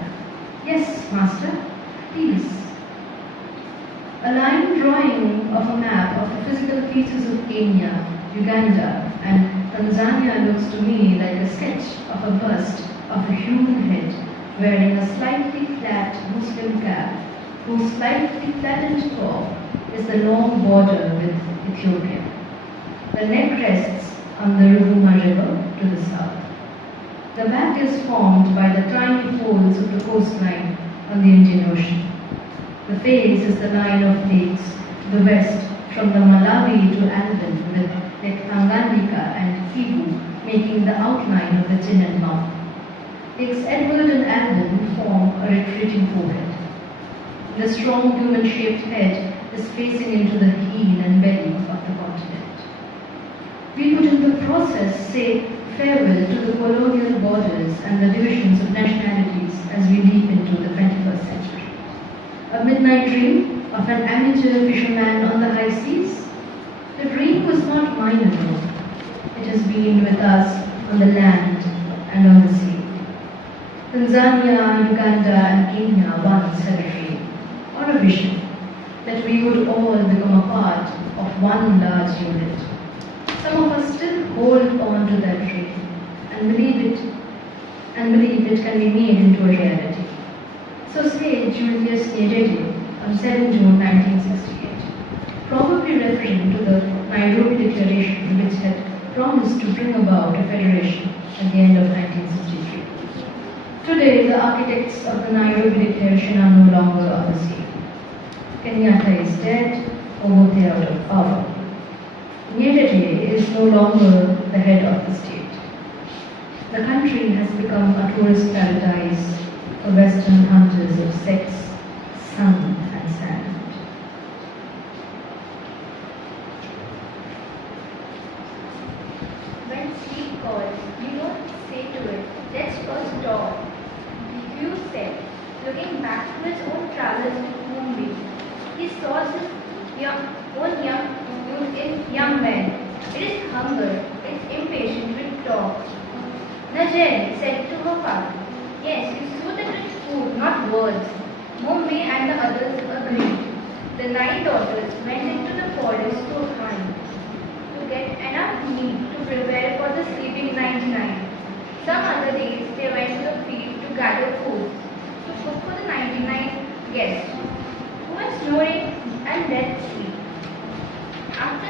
"Yes, master, please." A line drawing of a map of the physical features of Kenya, Uganda, and Tanzania looks to me like a sketch of a bust of a human head wearing a slightly flat Muslim cap, whose slightly flattened top is the long border with Ethiopia. The neck rests on the Ruvuma River to the south. The back is formed by the tiny folds of the coastline on the Indian Ocean. The face is the line of lakes to the west from the Malawi to Alban with Lake Tanganyika and Kivu making the outline of the chin and mouth. Lakes Edward and Alban form a retreating forehead. The strong human-shaped head is facing into the heel and belly of the continent. We would in the process say farewell to the colonial borders and the divisions of nationalities as we leap into the 21st century. A midnight dream of an amateur fisherman on the high seas? The dream was not mine alone. It has been with us on the land and on the sea. Tanzania, Uganda, and Kenya once had a dream, or a vision, that we would all become a part of one large unit. Some of us still hold on to that dream and believe it can be made into a reality. So said Julius Nyerere on 7 June 1968, probably referring to the Nairobi Declaration which had promised to bring about a federation at the end of 1963. Today, the architects of the Nairobi Declaration are no longer on the scene. Kenyatta is dead, Obote out of power. Nyerere is no longer the head of the state. The country has become a tourist paradise for Western hunters of sex, sun, and sand. When sleep calls, you don't say to it, let's first talk. Hugh said, looking back to his own travels to Mumbai. He saw his young men. It is hunger, it's impatient with talk. Najen said to her father, yes, you soothe it with food, not words. Mumbai and the others agreed. The 9 daughters went into the forest to hunt, to get enough meat to prepare for the sleeping 99. Some other days they went to the field to gather food, to cook for the 99 guests, who were snoring and dead sleep. After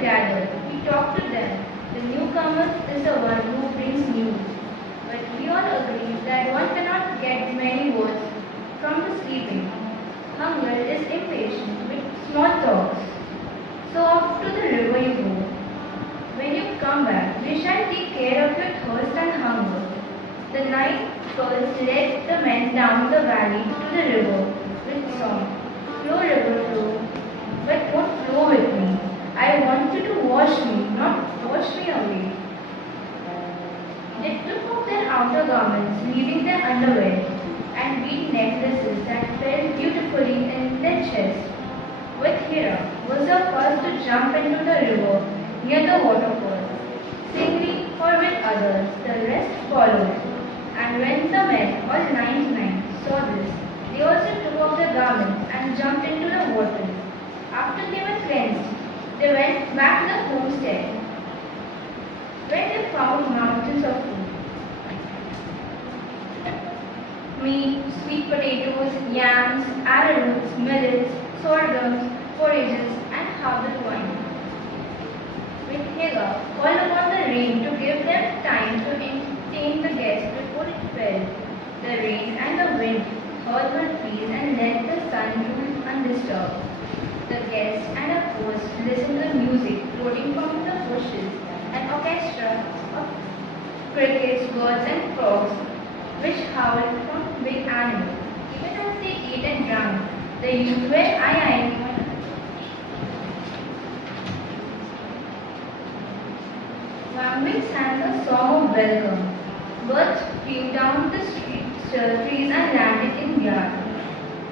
gathered. We talked to them. The newcomer is the one who brings news. But we all agree that one cannot get many words from the sleeping. Hunger is impatient with small talks. So off to the river you go. When you come back, we shall take care of your thirst and hunger. The night first led the men down the valley to the river with song. Flow, river, flow, but won't flow with me. I want you to wash me, not wash me away. They took off their outer garments, leaving their underwear, and bead necklaces that fell beautifully in their chest. With Hira was the first to jump into the river near the waterfall, singly or with others, the rest followed. And when the men, all 99, saw this, they also took off their garments and jumped into the water. After they were cleansed, they went back to the homestead, where they found mountains of food. Meat, sweet potatoes, yams, arrowroots, millets, sorghums, forages, and harvest wine. With Hega, called upon the rain to give them time to entertain the guests before it fell. The rain and the wind heard the trees and let the sun rule undisturbed. The guests and a host listened to the music floating from the bushes, an orchestra of crickets, birds, and frogs, which howled from big animals. Even as they ate and drank, the youth were eyeing one another. Wambik sang a song of welcome. Birds flew down the trees and landed in yard,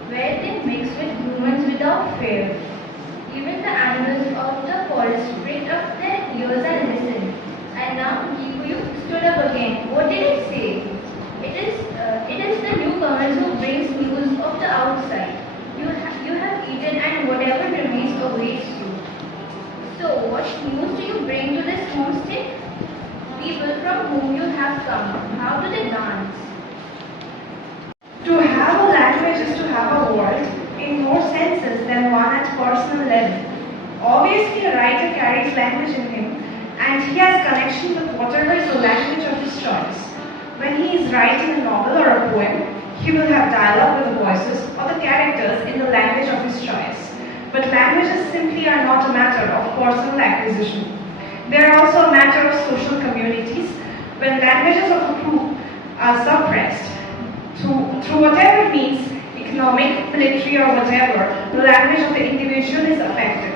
where they mixed with humans without fear. Even the animals of the forest pricked up their ears and listened. And now Gibu stood up again. What did he say? It is the newcomers who brings news of the outside. You have eaten and whatever remains awaits you. So what news do you bring to this homestead? People from whom you have come, how do they dance? To have a language is to have a world in more senses than one at personal level. Obviously, a writer carries language in him, and he has connection with whatever is the language of his choice. When he is writing a novel or a poem, he will have dialogue with the voices or the characters in the language of his choice. But languages simply are not a matter of personal acquisition. They are also a matter of social communities. When languages of a group are suppressed, through whatever means, economic, military or whatever, the language of the individual is affected.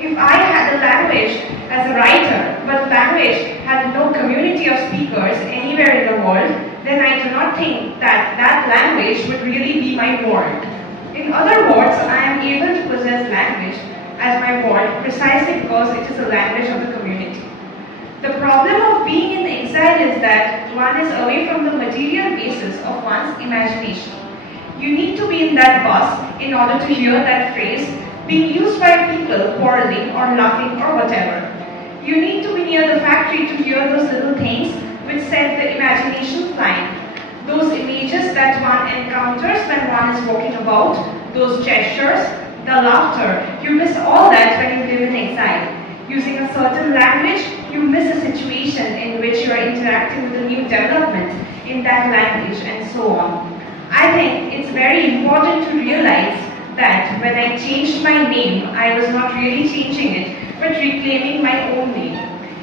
If I had a language as a writer, but language had no community of speakers anywhere in the world, then I do not think that that language would really be my world. In other words, I am able to possess language as my world precisely because it is a language of the community. The problem of being in exile is that one is away from the material basis of one's imagination. You need to be in that bus in order to hear that phrase being used by people quarreling or laughing or whatever. You need to be near the factory to hear those little things which set the imagination flying. Those images that one encounters when one is walking about, those gestures, the laughter, you miss all that when you live in exile. Using a certain language, you miss a situation in which you are interacting with a new development in that language and so on. I think it's very important to realize that when I changed my name, I was not really changing it, but reclaiming my own name.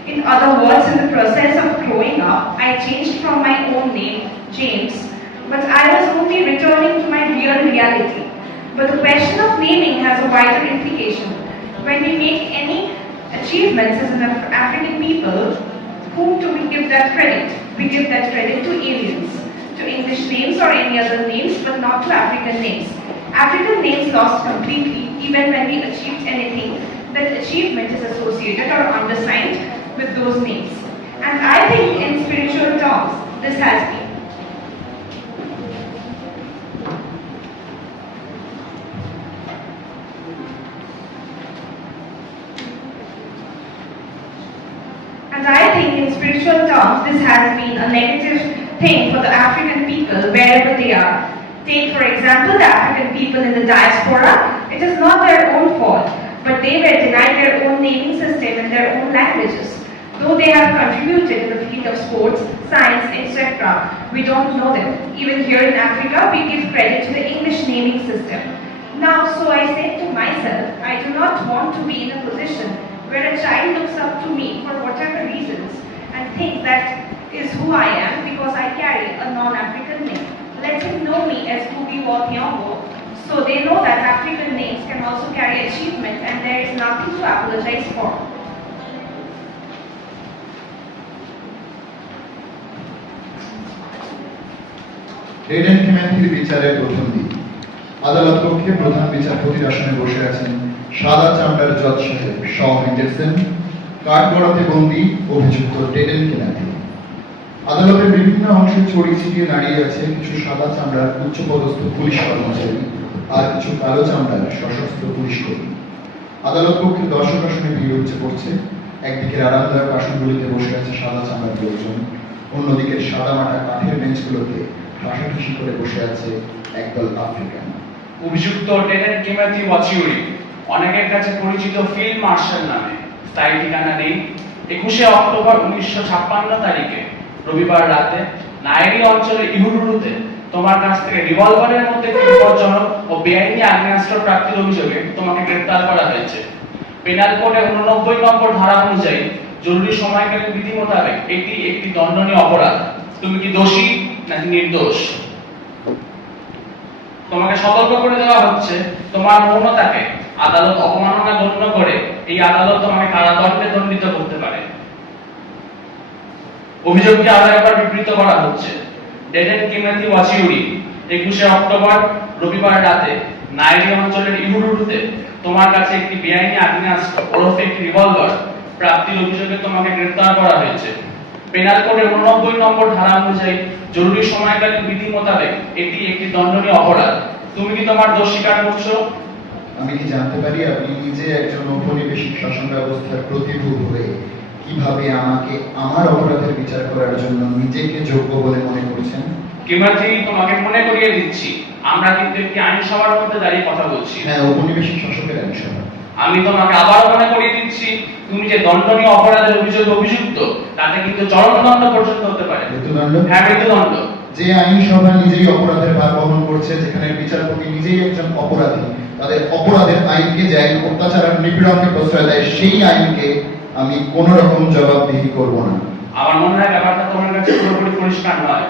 In other words, in the process of growing up, I changed from my own name, James, but I was only returning to my real reality. But the question of naming has a wider implication. When we make any achievements as an African people, whom do we give that credit? We give that credit to aliens, to English names or any other names, but not to African names. African names lost completely, even when we achieved anything, that achievement is associated or undersigned with those names. And I think in spiritual terms, this has been. And I think in spiritual terms, this has been a negative thing for the African people wherever they are. Take for example the African people in the diaspora. It is not their own fault. but they were denied their own naming system and their own languages. Though they have contributed in the field of sports, science, etc., we don't know them. Even here in Africa, we give credit to the English naming system. Now, so I said to myself, I do not want to be in a position where a child looks up to me for whatever reasons and thinks that is who I am because I carry a non-African name. Let him know me as Ngũgĩ or Thiong'o, so they know that African names can also carry achievement and there is nothing to apologize for. ডেডেন কিমেথির বিচারের প্রথম দিন আদালত কক্ষে প্রধান বিচারপতির আসনে বসে আছেন সাদা চামড়ার জজ সাহেব শ হেন্ডারসন, কাঠগড়াতে বন্দী অভিযুক্ত ডেডেন কিমেথি। আদালতের বিভিন্ন অংশে ছড়িয়ে ছিটিয়ে দাঁড়িয়ে আছে কিছু সাদা চামড়ার উচ্চপদস্থ পুলিশ কর্মচারী আর কিছু কালো চামড়ার সশস্ত্র পুলিশ কর্মী। আদালত কক্ষে দর্শক আসনে ভিড় উপচে পড়ছে। একদিকের আরামদায়ক আসনগুলিতে বসে আছে সাদা চামড়ার লোকজন, অন্যদিকে সাদা মাটা কাঠের বেঞ্চগুলোতে ঠাসাঠাসি করে বসে আছে একদল আফ্রিকান। অভিযুক্ত ডেডেন কিমেথি ওয়াচিউরি, অনেকের কাছে পরিচিত ফিল্ড মার্শাল নামে, স্থায়ী ঠিকানা নেই। 21শে অক্টোবর 1956 তারিখে রবিবার রাতে নাইরি অঞ্চলের ইহুরুরুতে তোমার কাছ থেকে রিভলভারের মধ্যে বিপজ্জনক ও বেআইনি আগ্নেয়াস্ত্র প্রাপ্তির অভিযোগে তোমাকে গ্রেফতার করা হয়েছে। পেনাল কোডের 89 নম্বর ধারা অনুযায়ী জরুরি সময়কালীন বিধি মোতাবেক এটি একটি দণ্ডনীয় অপরাধ। তুমি কি দোষী নাকি নির্দোষ? তোমাকে সতর্ক করে দেওয়া হচ্ছে তোমার মৌনতাকে আদালত অবমাননা গণ্য করে এই আদালত তোমাকে কারাদণ্ডে দণ্ডিত করতে পারে। অভিযোগটি আরো একবার বিবৃত করা হচ্ছে। ডেডেন কিমেথি ওয়াচিউরি 21শে অক্টোবর রবিবার রাতে নাইরি অঞ্চলের ইহুরুরুতে তোমার কাছে একটি বেআইনি আগ্নেয়াস্ত্র ওরফে একটি রিভলভার প্রাপ্তির অভিযোগে তোমাকে গ্রেফতার করা হয়েছে। পেনাল কোডের 89 নম্বর ধারা অনুযায়ী জরুরি সময়কালীন বিধি মোতাবেক এটি একটি দণ্ডনীয় অপরাধ। তুমি কি তোমার দোষ স্বীকার করছো? আমি কি জানতে পারি আপনি নিজে একজন ঔপনিবেশিক শাসন ব্যবস্থার প্রতিরূপ হয়ে কিভাবে আমাকে আমার অপরাধের বিচার করার জন্য নিজেকে যোগ্য বলে মনে করছেন? কিমেথি, তোমাকে মনে করিয়ে দিচ্ছি আমরা কিন্তু একটি আইনসভার মধ্যে দাঁড়িয়ে কথা বলছি। হ্যাঁ, ঔপনিবেশিক শাসকের আইনসভা। আমি তোমাকে আবারও মনে করিয়ে দিচ্ছি তুমি যে দণ্ডনীয় অপরাধের অভিযোগে অভিযুক্ত তাতে কিন্তু চরমদণ্ড পর্যন্ত হতে পারে। মৃত্যুদণ্ড? হ্যাঁ, মৃত্যুদণ্ড। যে আইনসভা নিজেই অপরাধের ভার বহন করছে, যেখানে বিচারপতি নিজেই একজন অপরাধী, তাদের অপরাধের আইনকে যে আইন অত্যাচার আর নিপীড়নকে প্রশ্রয় দেয় সেই আইনকে আমি কোন রকম জবাবদিহি করব না। আমার মনে হয় ব্যাপারটা তোমার কাছে পুরোপুরি পরিষ্কার নয়।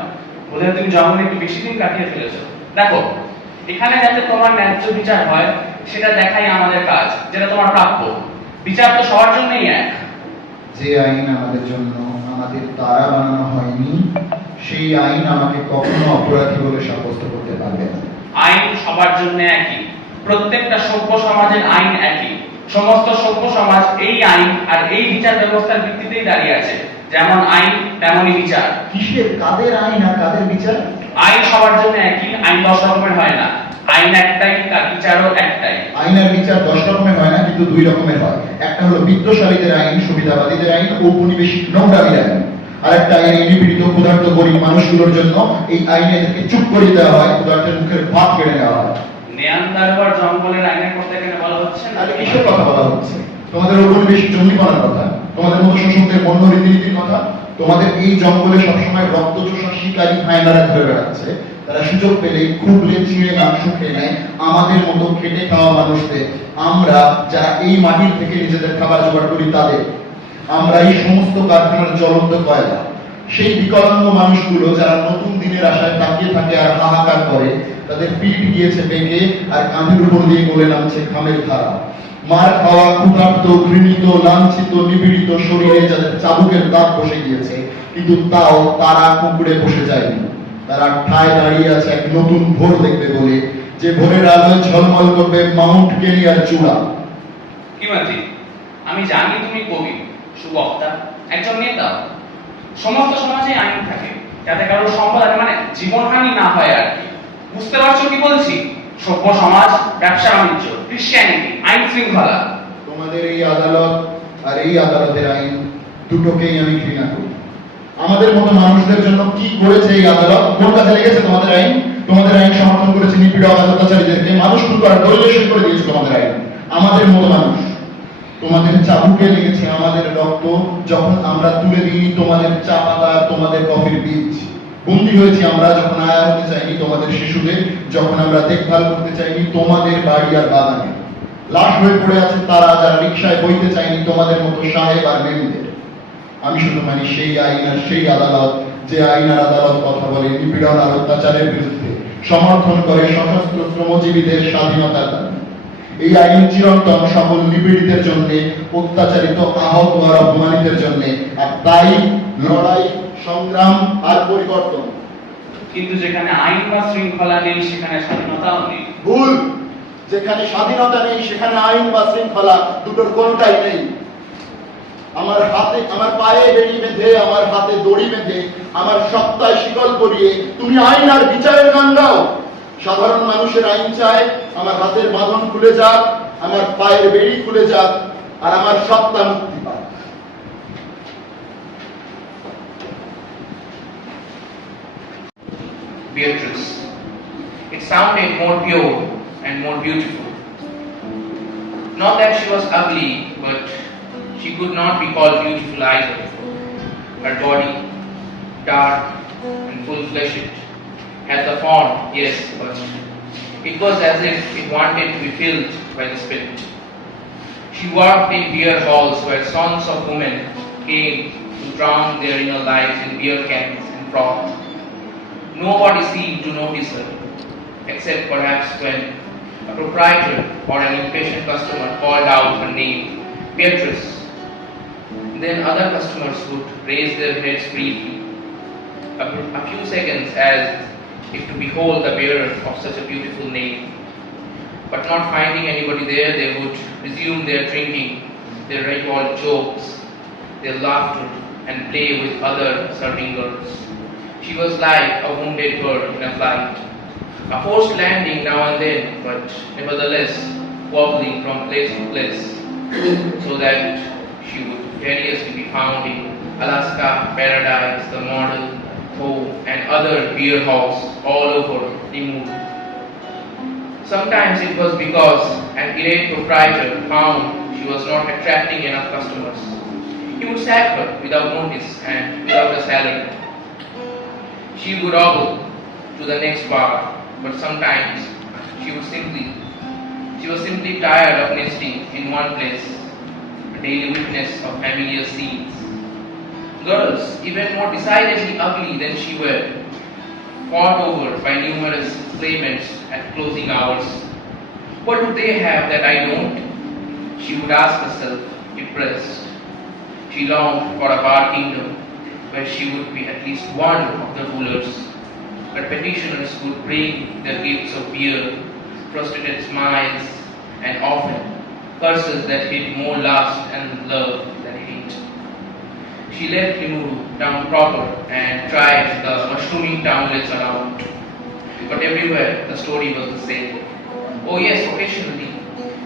বোধহয় তুমি জঙ্গলে একটু বেশি দিন কাটিয়ে ফেলেছো। দেখো, এখানে যাতে তোমার ন্যায্য বিচার হয় সেটা দেখাই আমাদের কাজ, যেটা তোমার প্রাপ্য। বিচার তো সবার জন্যই এক। যে আইন আমাদের জন্য আমাদের দ্বারা বানানো হয়নি সেই আইন আমাকে কখনো অপরাধী বলে সাব্যস্ত করতে পারবে না। আইন সবার জন্য একই, প্রত্যেকটা সভ্য সমাজের আইন একই। সমস্ত সভ্য সমাজ এই আইন আর এই বিচার ব্যবস্থার ভিত্তিতেই দাঁড়িয়ে আছে। যেমন আইন তেমনই বিচার। কিসের, কাদের আইন আর কাদের বিচার? আইন সবার জন্য একই, আইন 10 রকমের হয় না। আইন একটাই, তার বিচারও একটাই। আইন আর বিচার 10 রকমের হয় না, কিন্তু 2 রকমের হয়। একটা হলো বিত্তশালীদের আইন, সুবিধাবাদীদের আইন, ঔপনিবেশিক নোংরামির আইন। আর একটা আইন নিপীড়িত ক্ষুধার্ত গরিব মানুষগুলোর জন্য। এই আইনে এদেরকে চুপ করে দেওয়া হয়, ক্ষুধার্তের মুখের ভাত কেড়ে নেওয়া হয়। নেয়ান্দারবার জঙ্গলের আইনের কথা এখানে বলা হচ্ছে না। তাহলে কিসের কথা বলা হচ্ছে? তোমাদের ঔপনিবেশিক জঙ্গিপনার কথা, তোমাদের মতো শোষকদের বন্য রীতিনীতির কথা। তোমাদের এই জঙ্গলে সবসময় রক্তচোষা শিকারী হায়নারা ঘুরে বেড়াচ্ছে। তারা সুযোগ পেলেই খুবলে চিড়ে মাংস খেয়ে নেয় আমাদের মতো খেটে খাওয়া মানুষদের। আমরা যারা এই মাটির থেকে নিজেদের খাবার জোগাড় করি তাদের, আমরা এই সমস্ত কারখানার জ্বলন্ত কয়লা। সেই বিকলাঙ্গ মানুষগুলো যারা নতুন দিনের আশায় তাকিয়ে থাকে আর হাহাকার করে, তাদের পিঠ গিয়েছে বেঁকে আর কাঁধের উপর দিয়ে গলে নামছে ঘামের ধারা। মার খাওয়া, ক্ষুধার্ত, ঘৃণিত, লাঞ্ছিত, নিপীড়িত শরীরে যাদের চাবুকের দাগ বসে গিয়েছে, কিন্তু তাও তারা কুকুরে বসে যায়নি। তারা ঠায় দাঁড়িয়ে আছে এক নতুন ভোর দেখবে বলে, যে ভোরের আলোয় ঝলমল করবে মাউন্ট কেনিয়ার চূড়া। কিমেথি, আমি জানি তুমি কবি, সুবক্তা, একজন নেতা। সমস্ত সমাজে আইন থাকে যাতে কারো সম্পদ মানে জীবনহানি না হয় আর কি। বুঝতে পারছো কি বলছি? সভ্য সমাজ, ব্যবসা বাণিজ্য, ক্রিশ্চিয়ানিটি, আইন শৃঙ্খলা। তোমাদের এই আদালত আর এই আদালতের আইন দুটোকেই আমি ঘৃণা করি। আমাদের মতো মানুষদের জন্য কি করেছে এই আদালত? কোন কাজে লেগেছে তোমাদের আইন? তোমাদের আইন সমর্থন করেছে নিপীড়ক অত্যাচারীদেরকে, মানুষ কিন্তু আর দরিদ্র করে দিয়েছে তোমাদের আইন। আমাদের মতো মানুষ। তোমাদের চাবুকে লেগেছে আমাদের রক্ত যখন আমরা তুলে দিই তোমাদের চা পাতা, তোমাদের কফির বীজ। বন্দী হয়েছি আমরা যখন আয়া হতে চাইনি তোমাদের শিশুদের, যখন আমরা দেখভাল করতে চাইনি তোমাদের বাড়ি আর বাগানে। লাশ হয়ে পড়ে আছে তারা যারা রিক্সায় বইতে চাইনি তোমাদের মতো সাহেব আর মেমদের। আমি শুধু মানি সেই আইন আর সেই আদালত, যে আইন আর আদালত কথা বলে নিপীড়ন আর অত্যাচারের বিরুদ্ধে, সমর্থন করে সশস্ত্র শ্রমজীবীদের স্বাধীনতার দাবি। এই আইন চিরন্তন সকল নিপীড়িতের জন্য, অত্যাচারিত, আহত আর অপমানিতের জন্য, আর তাই লড়াই, সংগ্রাম আর পরিবর্তন। কিন্তু যেখানে আইন বা শৃঙ্খলা নেই সেখানে স্বাধীনতাও নেই। ভুল। যেখানে স্বাধীনতা নেই সেখানে আইন বা শৃঙ্খলা দুটোর কোনোটাই নেই। আমার হাতে, আমার পায়ে বেড়ি বেঁধে, আমার হাতে দড়ি বেঁধে, আমার সত্তায় শিকল পরিয়ে তুমি আইন আর বিচারের গান গাও। সাধারণ মানুষের আইন চায় আমার হাতের বাঁধন খুলে যাক, আমার পায়ের বেড়ি খুলে যাক, আর আমার সত্তা মুক্তি পাক। Beatrice. It sounded more pure and more beautiful. Not that she was ugly, but she could not be called beautiful either. Her body, dark and full-fleshed, had the form, yes, but it was as if it wanted to be filled by the Spirit. She worked in beer halls where sons of women came to drown their inner lives in beer cans and froth. Nobody seemed to notice her, except perhaps when a proprietor or an impatient customer called out her name, Beatrice. Then other customers would raise their heads briefly, a few seconds as if to behold the bearer of such a beautiful name. But not finding anybody there, they would resume their drinking, their ribald jokes, their laughter, and play with other serving girls. She was like a wounded bird in a flight, a forced landing now and then, but nevertheless wobbling from place to place, so that she would variously be found in Alaska, Paradise, the Mondal, and other beer halls all over Nimur. Sometimes it was because an irate proprietor found she was not attracting enough customers. He would sack her without notice and without a salary. She would hobble to the next bar, but sometimes she was simply tired of nesting in one place, a daily witness of familiar scenes. Girls, even more decidedly ugly than she were, fought over by numerous claimants at closing hours. What do they have that I don't? She would ask herself, depressed. She longed for a bar kingdom where she would be at least one of the rulers, where petitioners would bring their gifts of beer, prostrated smiles, and often curses that hid more lust and love than hate. She left Nimuru down proper and tried the mushrooming townlets around. But everywhere the story was the same. Oh yes, occasionally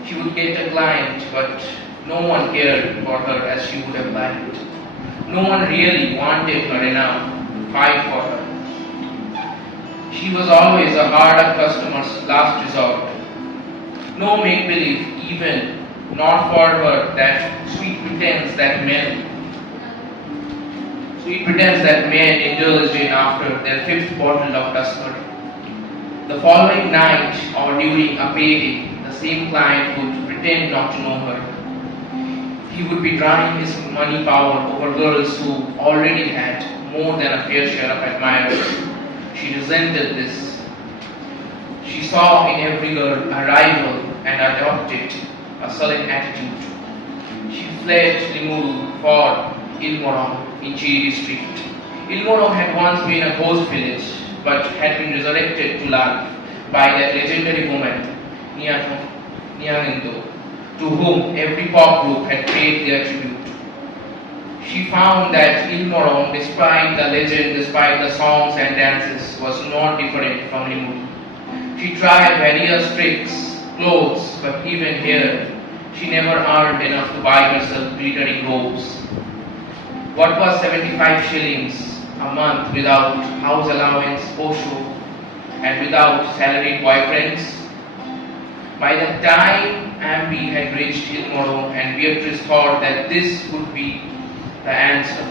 she would get a client, but no one cared for her as she would have liked. No one really wanted her enough to fight for her. She was always a hard-up customer's last resort. No make-believe even, not for her that sweet pretense that men indulged in after their 5th bottle of Tuscany. The following night or during a payday, the same client would pretend not to know her. He would be drawing his money power over girls who already had more than a fair share of admirers. She resented this. She saw in every girl a rival and adopted a sullen attitude. She fled Limuru for Ilmorom in Chiri Street. Ilmorom had once been a ghost village, but had been resurrected to life by that legendary woman, Nyangendo, to whom every pop group had paid their tribute. She found that Ilmorom, despite the legend, despite the songs and dances, was not different from Limuru. She tried various tricks, clothes, but even here, she never earned enough to buy herself glittering robes. What was 75 shillings a month without house allowance, and without salaried boyfriends? By the time Ambi had reached Hillmoro, and Beatrice thought that this would be the answer.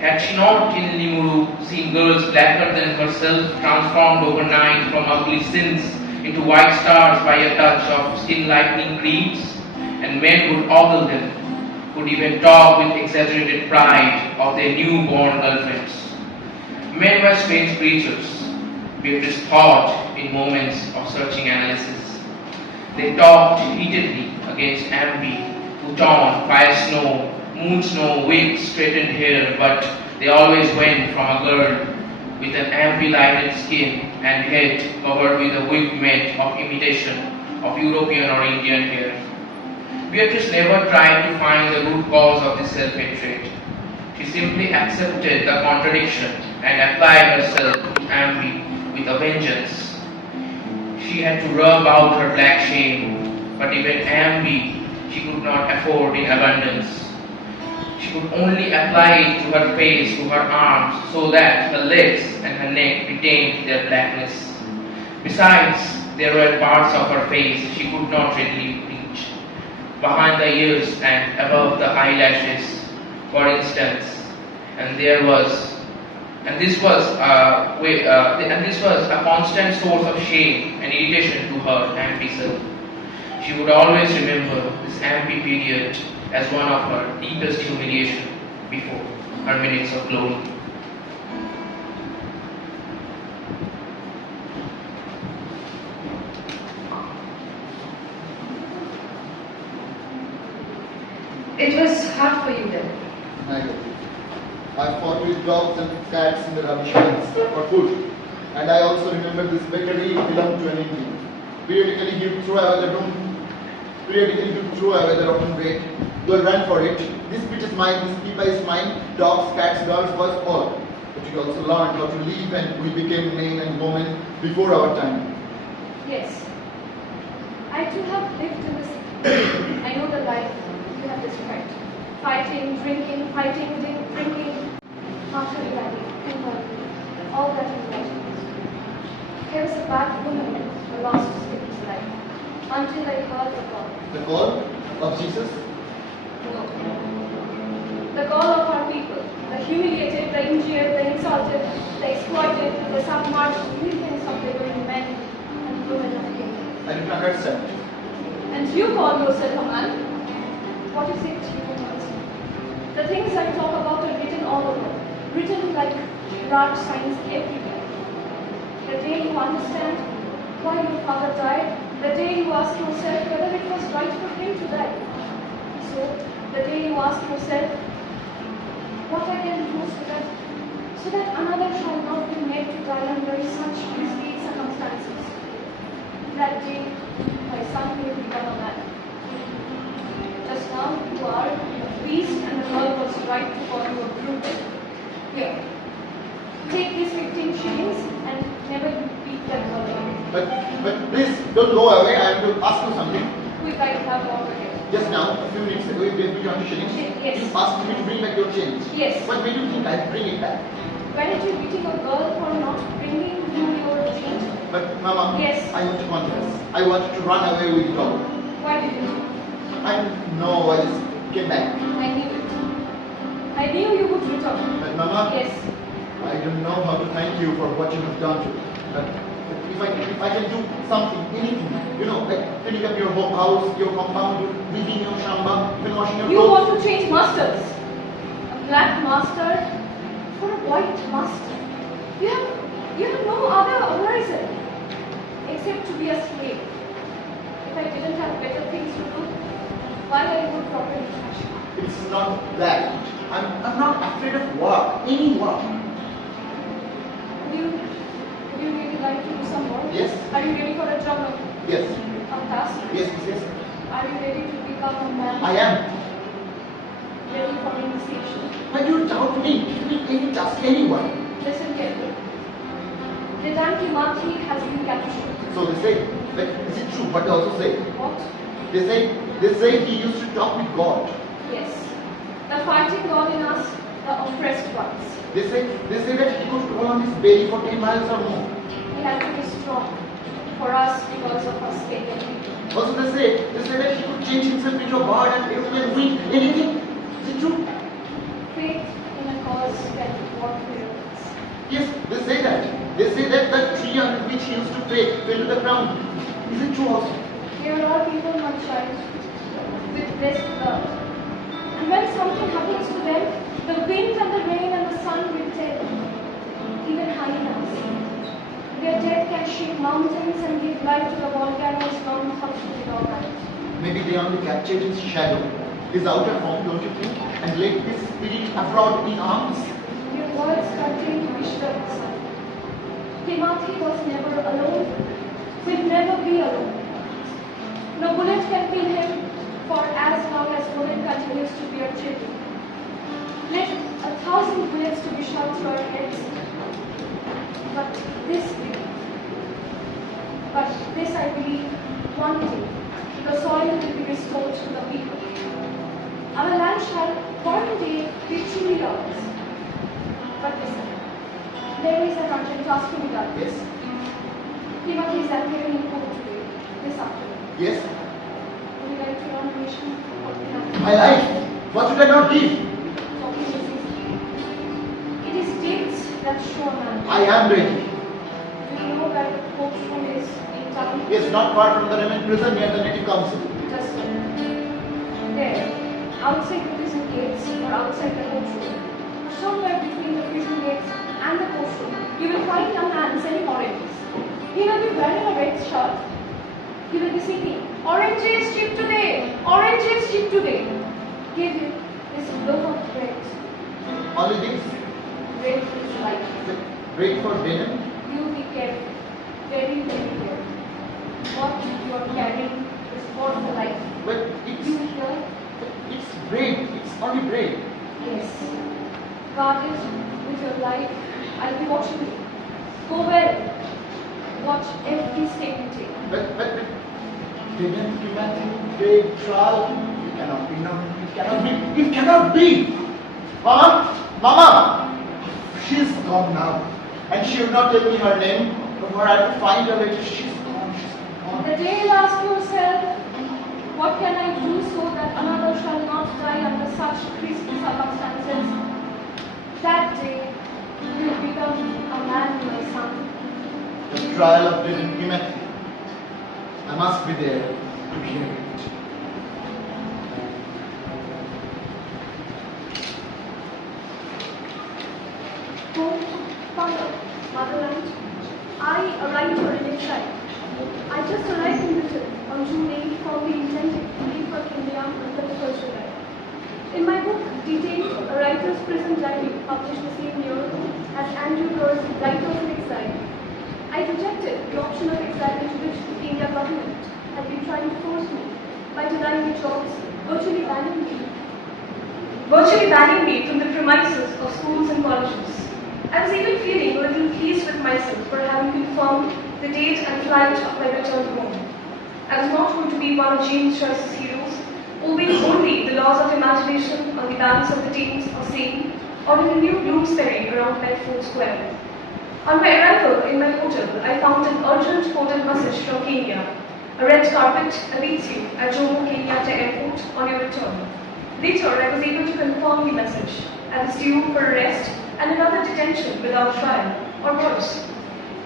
Had she not in Limuru seen girls blacker than herself transformed overnight from ugly sins into white stars by a touch of skin lightening creams, and men would ogle them, would even talk with exaggerated pride of their newborn girlfriends. Men were strange creatures, Beatrice thought in moments of searching analysis. They talked heatedly against Ambi, who torn fire snow, moon snow, wigs, straightened hair, but they always went from a girl with an Ambi-lighted skin and head covered with a wig made of imitation of European or Indian hair. Beatrice never tried to find the root cause of this self-hatred. She simply accepted the contradiction and applied herself to Ambi with a vengeance. She had to rub out her black shame, but even Ambi she could not afford in abundance. She could only apply it to her face, to her arms, so that her legs and her neck retained their blackness. Besides, there were parts of her face she could not readily reach. Behind the ears and above the eyelashes, for instance, and this was a constant source of shame and irritation to her Ambi self. She would always remember this Ambi period as one of her deepest humiliation before her minutes of glory. It was hard for you then. I know. I fought with dogs and cats in the rubbish bins for food. And I also remember this bakery belonged to an Indian. Periodically he would throw away the room. Periodically he would throw away the rotten bread. You'll run for it. This bit is mine, this pipa is mine. Dogs, cats, girls, boys, all. But we also learned how to live and we became men and women before our time. Yes. I too have lived in the city. I know the life you have described. Fighting, drinking, drinking, after rally, all that is right. Here is a bad woman who lost his life until I heard the call. The call of Jesus? No. The call of our people, the humiliated, the injured, the insulted, the exploited, the submerged, millions of laboring men and women of India. I didn't understand. And you call yourself a man? What is it you don't understand? The things I talk about are written all over, written like large signs everywhere. The day you understand why your father died, the day you ask yourself whether it was right for him to die. So, the day you ask yourself what I can do so that another shall not be made to die under such risky circumstances. That day, my son will become a man. Just now, you are a beast and the girl was right to call you a brute. Here, take these 15 shillings and never beat that girl again. But please, don't go away. I have to ask you something. We might have all again. Just now, a few minutes ago, you gave me 20 shillings. Yes. You asked me to bring back your change. Yes. What made you think I'd bring it back? Weren't you beating a girl for not bringing you your change? But Mama, Yes. I want to confess. I wanted to run away with it all. Why didn't you? I just came back. I knew it. I knew you would return. But Mama, Yes. I don't know how to thank you for what you have done to me. But if I can do something, anything, like filling up your home house, your compound, weaving your shamba, even washing your You clothes. want to change masters. A black master for a white master. You have no other horizon except to be a slave. If I didn't have better things to do, why I would properly fashion? It's not that. I'm not afraid of work, any work. Would you really like to do some more? Yes. Are you ready for a job? Yes. A task? Yes. Are you ready to become a man? I am. Ready for initiation? Why do you doubt me? You can just anyone. Listen carefully. Dipanwita has been captured. So they say, but is it true? But they also say, What? they say he used to talk with God. Yes. The fighting God in us, the oppressed ones. They say that he could roll on his belly for 10 miles or more. We have to be strong. for us because of us pagan people. Also they say that he could change himself into a bird and human wing, anything. Is it true? Faith in a cause that what miracles. Yes, they say that. They say that the tree under which he used to pray fell to the ground. Is it true also? Here are people much child with blessed love. And when something happens to them, the wind and the rain and the sun will tell. Even hyenas. Their death can shake mountains and give life to the volcanoes long touched with all night. Maybe they only captured his shadow, his outer form, don't you think? And let his spirit abroad in arms. Your words contain wisdom, son. Timothy was never alone, will never be alone. No bullet can kill him for as long as woman continues to bear children. Let 1,000 bullets to be shot through our heads. But this I believe, one day, the soil will be restored to the people. Our land shall one day be truly ours. But listen, there is an urgent task to be done. Yes. Timothy is appearing in court today, this afternoon. Yes. Would you like to run a mission? I like. What should I not give? Talking is easy. It is deeds that show a man. I am ready. Do you know where the courtroom is in town? Yes, not far from the Rahaman prison near the native council. Just there, outside the prison gates or outside the courtroom, somewhere between the prison gates and the courtroom, you will find a man selling oranges. He will be wearing a red shirt. He will be singing, "Oranges cheap today! Oranges cheap today!" Give him this loaf of bread. Only this? Bread is life. Bread for dinner? You be careful. Very, very careful. What you are carrying is for the life. But it's... You hear? It's bread. It's only bread. Yes. Guard it with your life. I'll be watching you. Go well. Watch every step you take. But dinner, humanity, bread, trial. It cannot be. No, it cannot be. It cannot be. Mama! Mama! She's gone now. And she will not tell me her name. Where I will find her later. She's gone. She's gone. The day you'll ask yourself, what can I do so that another shall not die under such risky circumstances? That day, you'll become a man, my son. The trial of humanity. I must be there to hear it. Home, father, motherland, I arrived for an exile. I just arrived in Britain on June 8 from the intended to leave for India on 31st July. In my book, Detained, a writer's prison diary published the same year as Andrew Ghosh's Writers in Exile, I rejected the option of exile into which the India government had been trying to force me by denying me jobs, virtually banning me from the premises of schools and colleges. I was even feeling a little pleased with myself for having confirmed the date and flight of my return home. I was not going to be one of James Joyce's heroes, obeying only the laws of imagination on the banks of the Thames or Seine, or in the new Bloomsbury around Bedford Square. On my arrival in my hotel, I found an urgent coded message from Kenya. A red carpet awaits you at Jomo Kenyatta Airport on your return. Later, I was able to confirm the message. I was due for arrest and another detention without trial, or worse.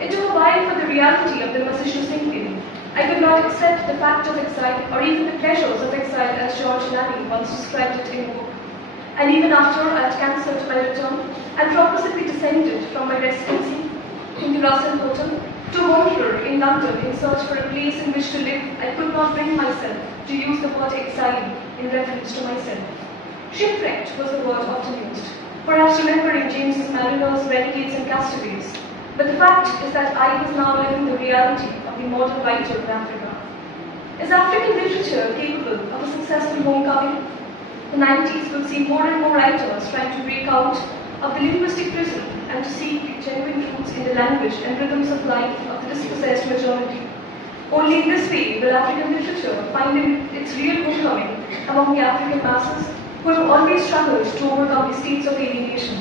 It took a while for the reality of the message to sink in. I could not accept the fact of exile or even the pleasures of exile as George Lanning once described it in a book. And even after I had cancelled my return and purposely descended from my residency in the Russell Hotel to wander in London in search for a place in which to live, I could not bring myself to use the word exile in reference to myself. Shipwrecked was the word often used, perhaps remembering James's mariners, renegades and castaways. But the fact is that I was now living the reality of the modern writer of Africa. Is African literature capable of a successful homecoming? The 90s will see more and more writers trying to break out of the linguistic prison and to seek genuine roots in the language and rhythms of life of the dispossessed majority. Only in this way will African literature find its real homecoming among the African masses who have always struggled to overcome the states of alienation.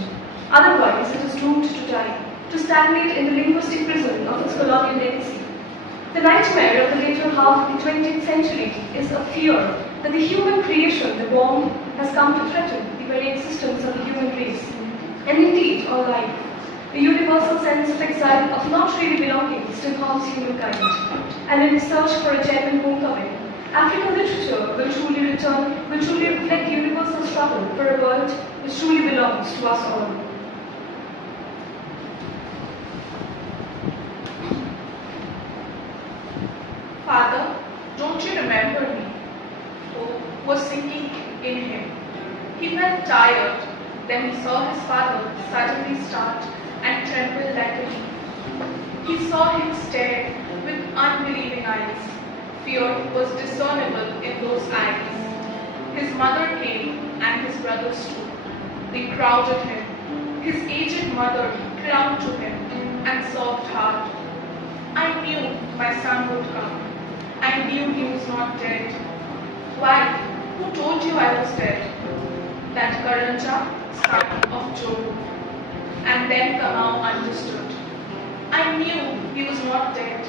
Otherwise, it is doomed to die, to stagnate in the linguistic prison of its colonial legacy. The nightmare of the later half of the 20th century is a fear that the human creation, the bomb, has come to threaten the very existence of the human race, and indeed all life. A universal sense of exile, of not really belonging, still haunts humankind. And in its search for a genuine homecoming, African literature will truly reflect the universal struggle for a world which truly belongs to us all. Father, don't you remember me? Hope was sinking in him. He felt tired. Then he saw his father suddenly start and tremble like a leaf. He saw him stare with unbelieving eyes. Fear was discernible in those eyes. His mother came and his brothers too. They crowded him. His aged mother clung to him and sobbed hard. I knew my son would come. I knew he was not dead. Why? Who told you I was dead? That Karanja, son of Joe. And then Kamau understood. I knew he was not dead.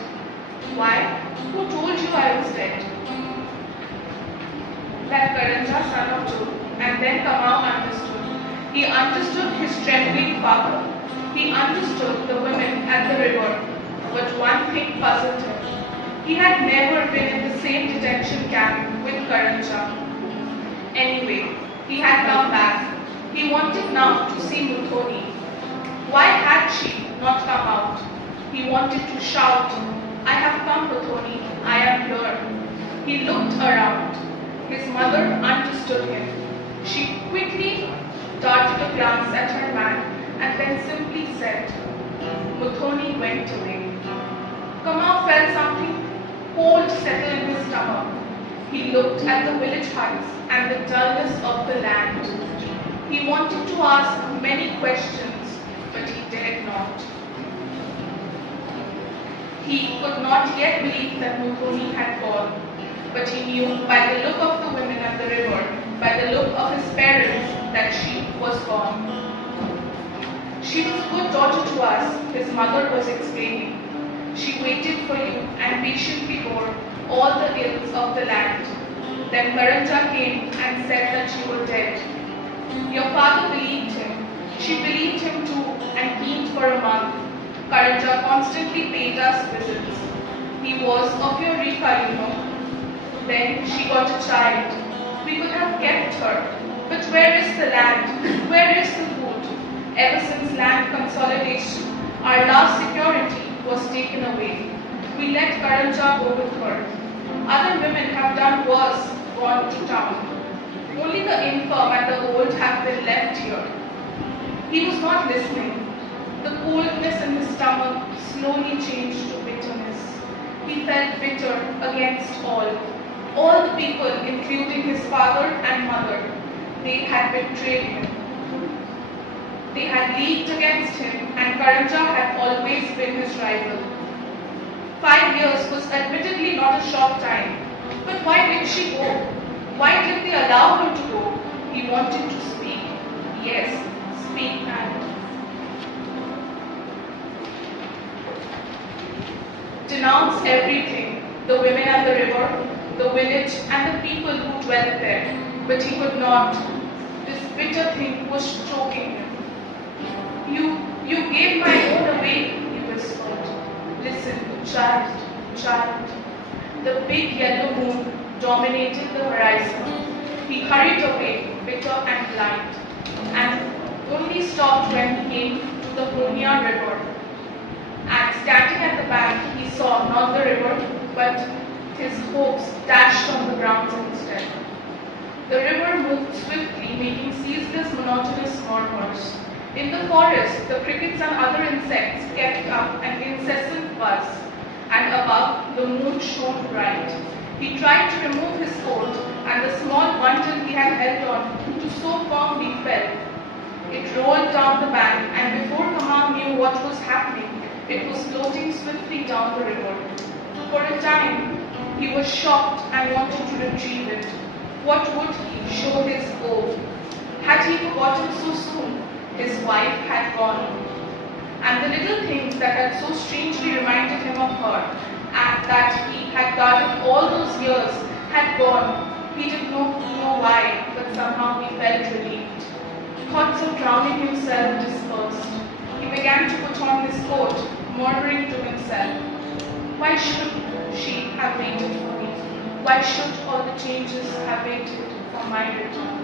Why? Who told you I was dead? That Karanja, son of Joe. And then Kamau understood. He understood his trembling father. He understood the women at the river. But one thing puzzled him. He had never been in the same detention camp with Karanja. Anyway, he had come back. He wanted now to see Muthoni. Why had she not come out? He wanted to shout, I have come, Muthoni, I am here. He looked around. His mother understood him. She quickly darted a glance at her man and then simply said, Muthoni went away. Kamau felt something cold settle in his stomach. He looked at the village huts and the dullness of the land. He wanted to ask many questions, but he dared not. He could not yet believe that Muthoni had gone, but he knew by the look of the women at the river, by the look of his parents, that she was gone. She was a good daughter to us, his mother was explaining. She waited for you and patiently bore all the ills of the land. Then Karanja came and said that you were dead. Your father believed him. She believed him too and keened for a month. Karanja constantly paid us visits. He was of your Rika, you know. Then she got a child. We could have kept her. But where is the land? Where is the food? Ever since land consolidation, our last security was taken away. We let Karanja go with her. Other women have done worse, gone to town. Only the infirm and the old have been left here. He was not listening. The coldness in his stomach slowly changed to bitterness. He felt bitter against all the people, including his father and mother. They had betrayed him. They had leagued against him, and Karanja had always been his rival. 5 years was admittedly not a short time, but why did she go? Why did they allow her to go? He wanted to speak. Yes, speak and denounce everything, the women at the river, the village and the people who dwelt there. But he could not. This bitter thing was choking him. You gave my own away, he whispered. Listen, child. The big yellow moon dominated the horizon. He hurried away, bitter and blind, and only stopped when he came to the Punya river. And standing at the bank, he saw not the river, but his hopes dashed on the ground instead. The river moved swiftly, making ceaseless monotonous murmurs. In the forest, the crickets and other insects kept up an incessant buzz, and above, the moon shone bright. He tried to remove his coat, and the small bundle he had held on to so firmly fell. It rolled down the bank, and before Kamau knew what was happening, it was floating swiftly down the river. For a time, he was shocked and wanted to retrieve it. What would he show his oath? Had he forgotten so soon? His wife had gone. And the little things that had so strangely reminded him of her, that he had guarded all those years had gone. He did not know why, but somehow he felt relieved. Thoughts of drowning himself dispersed. He began to put on his coat, murmuring to himself, "Why should she have waited for me? Why should all the changes have waited for my return?"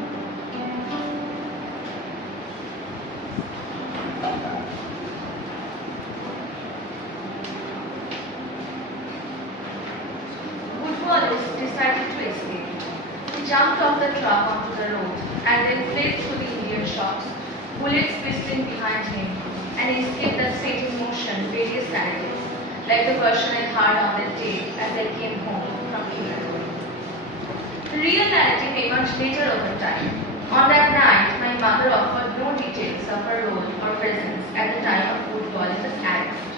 Wallace decided to escape. He jumped off the truck onto the road and then fled through the Indian shops, bullets whistling behind him, and he escaped that set in motion various narratives, like the version I heard on that day as I came home from England. The real narrative emerged later over time. On that night, my mother offered no details of her role or presence at the time of Woodwallis's arrest.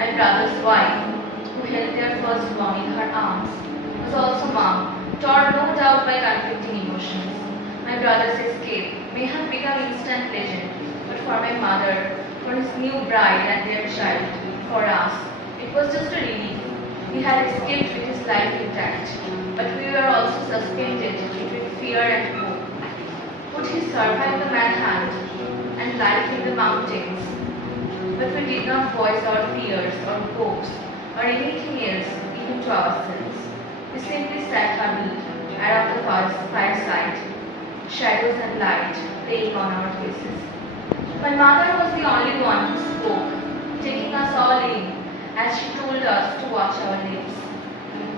My brother's wife, who held their firstborn in her arms, was also mum, torn no doubt by conflicting emotions. My brother's escape may have become instant legend, but for my mother, for his new bride and their child, for us, it was just a relief. He had escaped with his life intact, but we were also suspended between fear and hope. Would he survive the manhunt and life in the mountains? But we did not voice our fears or hopes or anything else even to ourselves. We simply sat huddled around the fireside, shadows and light playing on our faces. My mother was the only one who spoke, taking us all in as she told us to watch our lips.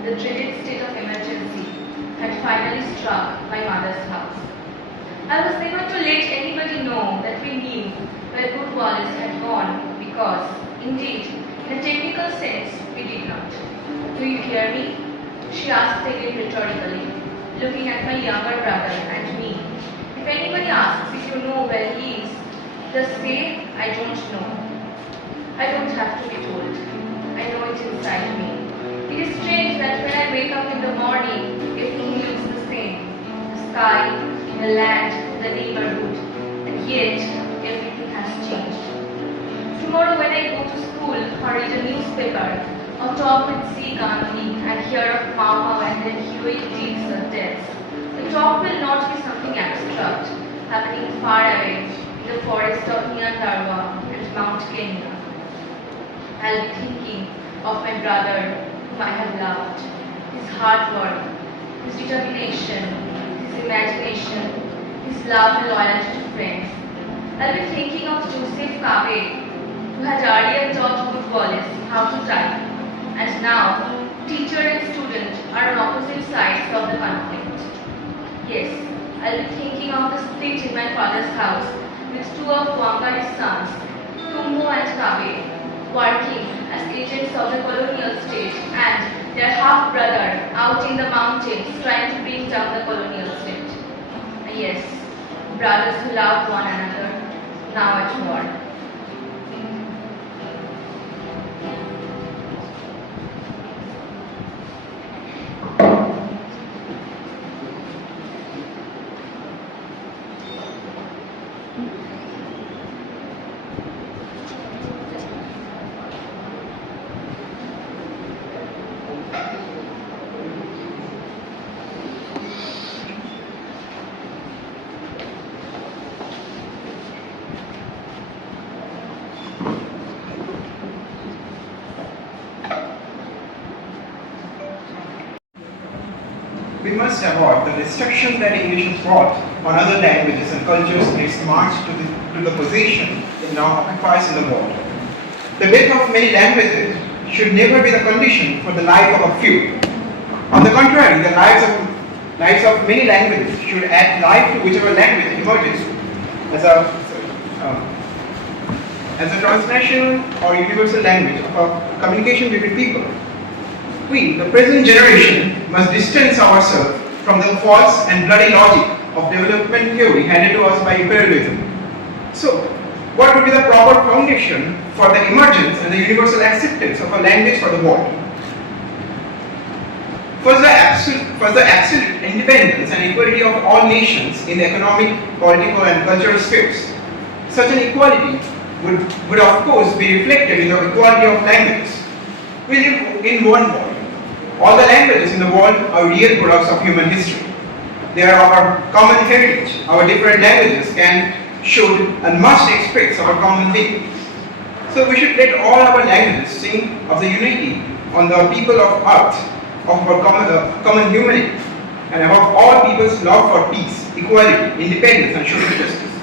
The dreaded state of emergency had finally struck my mother's house. I was never to let anybody know that we knew where Woodwallis had gone because, indeed, in a technical sense, we did not. "Do you hear me?" she asked again rhetorically, looking at my younger brother and me. "If anybody asks if you know where he is, just say, I don't know. I don't have to be told. I know it inside me. It is strange that when I wake up in the morning, everything looks the same. The sky, the land, the neighborhood, and yet everything has changed. Tomorrow when I go to school or read a newspaper, or talk with C. Gandhi and hear of Mau and their heroic deeds or deaths, the talk will not be something abstract, happening far away in the forest of Nyandarua and Mount Kenya. I'll be thinking of my brother whom I have loved, his hard work, his determination, his imagination, his love and loyalty to friends. I'll be thinking of Joseph Kabe, who had earlier taught Woodwallis how to type, and now teacher and student are on opposite sides of the conflict. Yes, I'll be thinking of the split in my father's house with two of Wangari's sons, Thiong'o and Kabe, working as agents of the colonial state, and their half-brother out in the mountains trying to bring down the colonial state. Yes, brothers who loved one another, now at war. We must avoid the destruction that English has brought on other languages and cultures in its march to the position it now occupies in the world. The death of many languages should never be the condition for the life of a few. On the contrary, the lives of many languages should add life to whichever language emerges as a transnational or universal language of communication between people. We, the present generation, must distance ourselves from the false and bloody logic of development theory handed to us by imperialism. So, what would be the proper foundation for the emergence and the universal acceptance of a language for the world? First, the absolute independence and equality of all nations in the economic, political and cultural spheres. Such an equality would of course be reflected in the equality of languages. We live in one world. All the languages in the world are real products of human history. They are our common heritage. Our different languages can, should, and must express our common being. So we should let all our languages sing of the unity on the people of earth, of our common humanity, and above all people's love for peace, equality, independence, and social justice.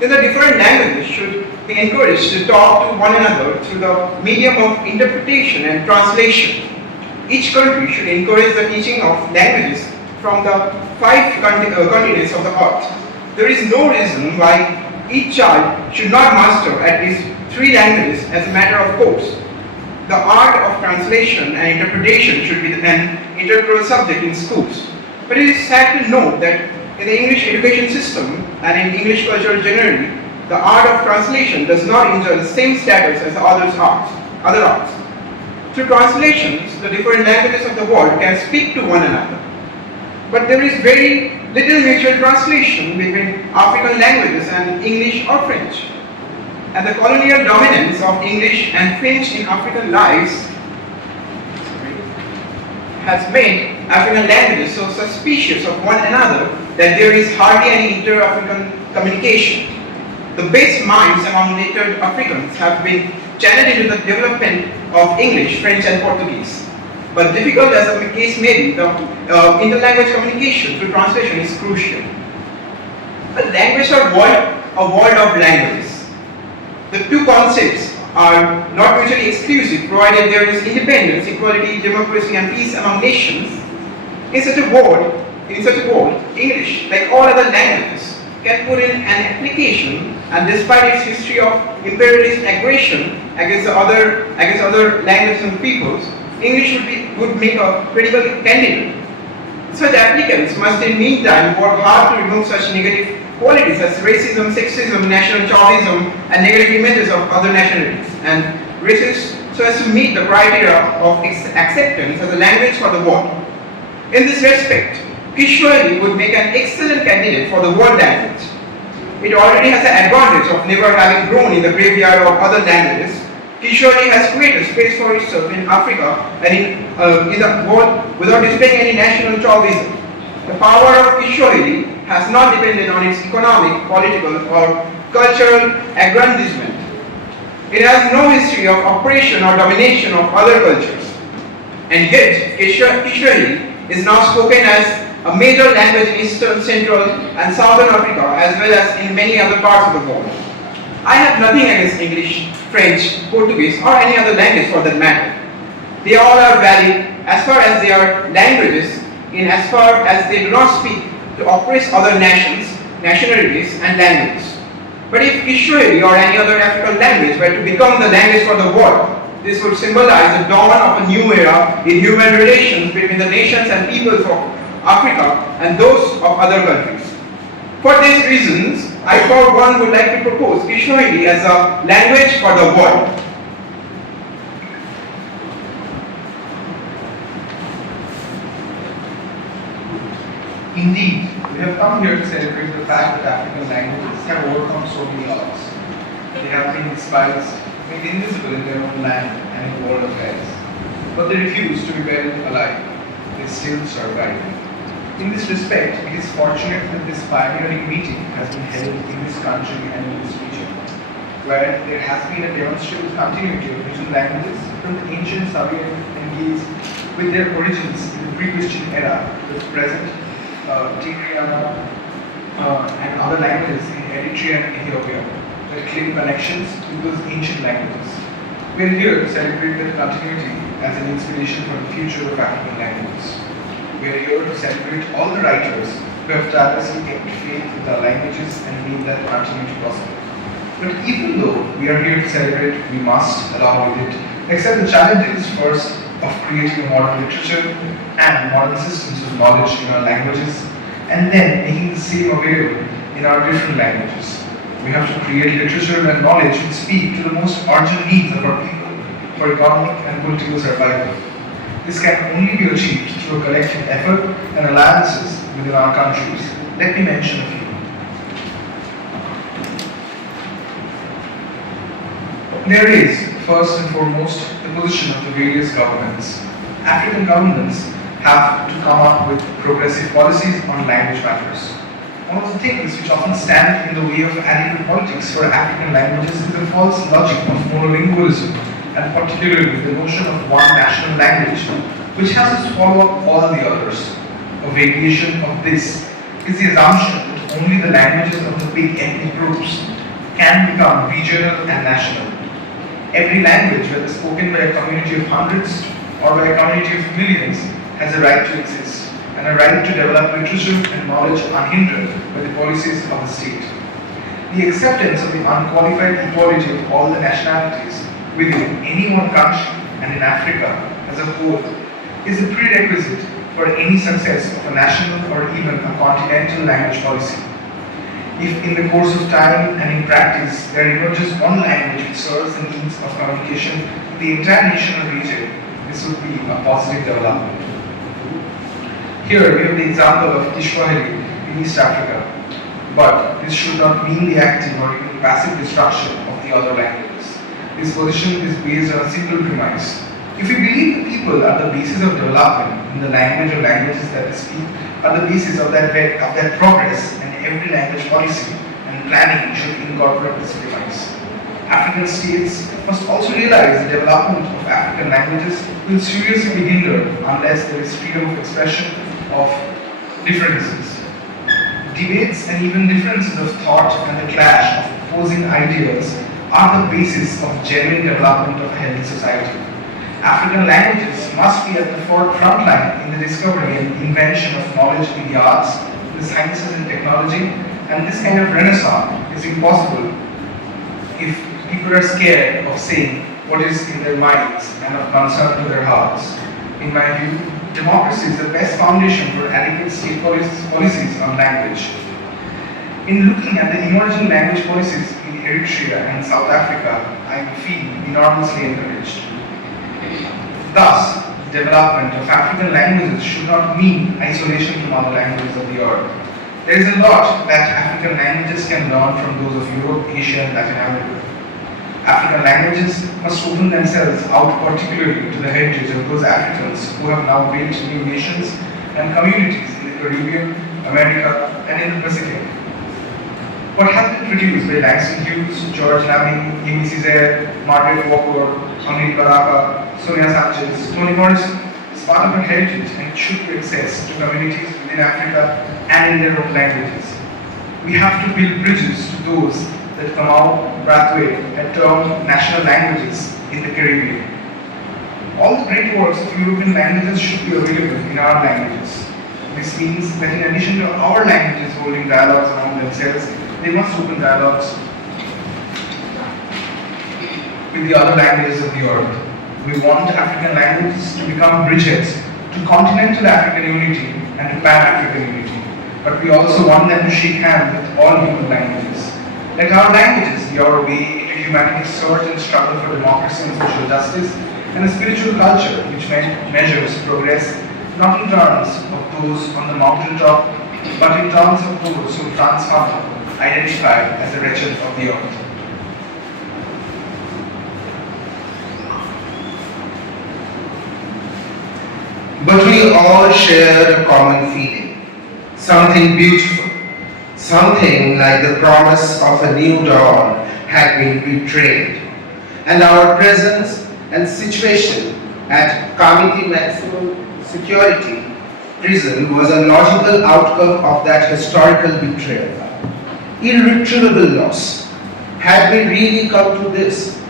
Then the different languages should be encouraged to talk to one another through the medium of interpretation and translation. Each country should encourage the teaching of languages from the 5 continents of the earth. There is no reason why each child should not master at least 3 languages as a matter of course. The art of translation and interpretation should be an integral subject in schools. But it is sad to note that in the English education system and in English culture generally, the art of translation does not enjoy the same status as the other arts. Through translations, the different languages of the world can speak to one another. But there is very little mutual translation between African languages and English or French. And the colonial dominance of English and French in African lives has made African languages so suspicious of one another that there is hardly any inter-African communication. The best minds among native Africans have been channeled into the development of English, French, and Portuguese. But difficult as the case may be, the interlanguage communication through translation is crucial. A language or a world of languages. The two concepts are not mutually exclusive, provided there is independence, equality, democracy, and peace among nations. In such a world, English, like all other languages, can put in an application, and despite its history of imperialist aggression against other languages and peoples, English would make a credible candidate. Such applicants must in meantime work hard to remove such negative qualities as racism, sexism, national chauvinism, and negative images of other nationalities, and races so as to meet the criteria of acceptance as a language for the world. In this respect, Kishwari would make an excellent candidate for the world language. It already has the advantage of never having grown in the graveyard of other languages. Kishwari has created space for itself in Africa and in the world without displaying any national chauvinism. The power of Kishwari has not depended on its economic, political, or cultural aggrandizement. It has no history of oppression or domination of other cultures. And yet, Kishwari is now spoken as a major language in Eastern, Central, and Southern Africa, as well as in many other parts of the world. I have nothing against English, French, Portuguese, or any other language for that matter. They all are valid as far as they are languages, in as far as they do not speak to oppress other nations, nationalities, and languages. But if Kishwari or any other African language were to become the language for the world, this would symbolize the dawn of a new era in human relations between the nations and peoples of Africa and those of other countries. For these reasons, I for one would like to propose Kishwari as a language for the world. Indeed, we have come here to celebrate the fact that African languages have overcome so many odds. They have been despised, made invisible in their own land and in world affairs. But they refuse to be buried alive. They still survive. In this respect, it is fortunate that this pioneering meeting has been held in this country and in this region, where there has been a demonstrated continuity of regional languages from the ancient Sabian English with their origins in the pre-Christian era to the present Tigriana and other languages in Eritrea and Ethiopia that claim connections with those ancient languages. We are here to celebrate that continuity as an inspiration for the future of African languages. We are here to celebrate all the writers who have tirelessly kept faith with our languages and made that continuity possible. But even though we are here to celebrate, we must, along with it, accept the challenges first of creating a modern literature and modern systems of knowledge in our languages, and then making the same available in our different languages. We have to create literature and knowledge which speak to the most urgent needs of our people for economic and political survival. This can only be achieved through a collective effort and alliances within our countries. Let me mention a few. There is, first and foremost, the position of the various governments. African governments have to come up with progressive policies on language matters. One of the things which often stand in the way of adequate politics for African languages is the false logic of monolingualism, and particularly the notion of one national language, which has to swallow up all the others. A variation of this is the assumption that only the languages of the big ethnic groups can become regional and national. Every language, whether spoken by a community of hundreds or by a community of millions, has a right to exist and a right to develop literature and knowledge unhindered by the policies of the state. The acceptance of the unqualified equality of all the nationalities within any one country and in Africa as a whole is a prerequisite for any success of a national or even a continental language policy. If in the course of time and in practice there emerges one language which serves the needs of communication in the entire nation or region, this would be a positive development. Here we have the example of Kiswahili in East Africa, but this should not mean the active or even passive destruction of the other languages. This position is based on a simple premise. If we believe the people are the basis of development in the language or languages that they speak are the basis of that progress, and every language policy and planning should incorporate this premise. African states must also realize the development of African languages will seriously be hindered unless there is freedom of expression of differences. Debates and even differences of thought and the clash of opposing ideas are the basis of genuine development of a healthy society. African languages must be at the front line in the discovery and invention of knowledge in the arts, the sciences and technology, and this kind of renaissance is impossible if people are scared of saying what is in their minds and of concern to their hearts. In my view, democracy is the best foundation for adequate state policies on language. In looking at the emerging language policies in Eritrea and South Africa, I feel enormously encouraged. Thus, the development of African languages should not mean isolation from other languages of the earth. There is a lot that African languages can learn from those of Europe, Asia, and Latin America. African languages must open themselves out particularly to the heritage of those Africans who have now built new nations and communities in the Caribbean, America, and in the Pacific. What has been produced by Langston Hughes, George Lamming, Amy Césaire, Margaret Walker, Henri Baraka, Sonia Sanchez, Toni Morrison is part of our heritage and it should be accessed to communities within Africa and in their own languages. We have to build bridges to those that Kamau Brathwaite had termed national languages in the Caribbean. All the great works of European languages should be available in our languages. This means that in addition to our languages holding dialogues among themselves, they must open dialogues with the other languages of the earth. We want African languages to become bridges to continental African unity and to Pan-African unity. But we also want them to shake hands with all human languages. Let our languages be our way into humanity's search and struggle for democracy and social justice, and a spiritual culture which measures progress not in terms of those on the mountaintop, but in terms of those who transform, identify as the wretched of the earth. But we all share a common feeling, something beautiful, something like the promise of a new dawn had been betrayed, and our presence and situation at Committee Maximum Security Prison was a logical outcome of that historical betrayal. Irretrievable loss. Had we really come to this?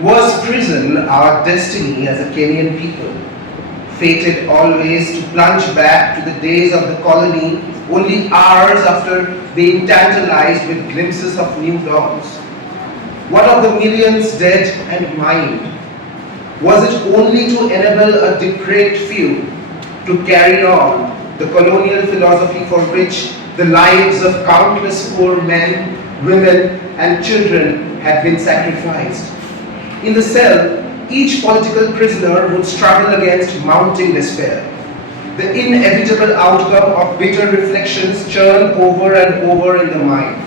Was prison our destiny as a Kenyan people, fated always to plunge back to the days of the colony only hours after being tantalized with glimpses of new dawns? What of the millions dead and mined? Was it only to enable a depraved few to carry on the colonial philosophy for which the lives of countless poor men, women, and children had been sacrificed? In the cell, each political prisoner would struggle against mounting despair. The inevitable outcome of bitter reflections churn over and over in the mind.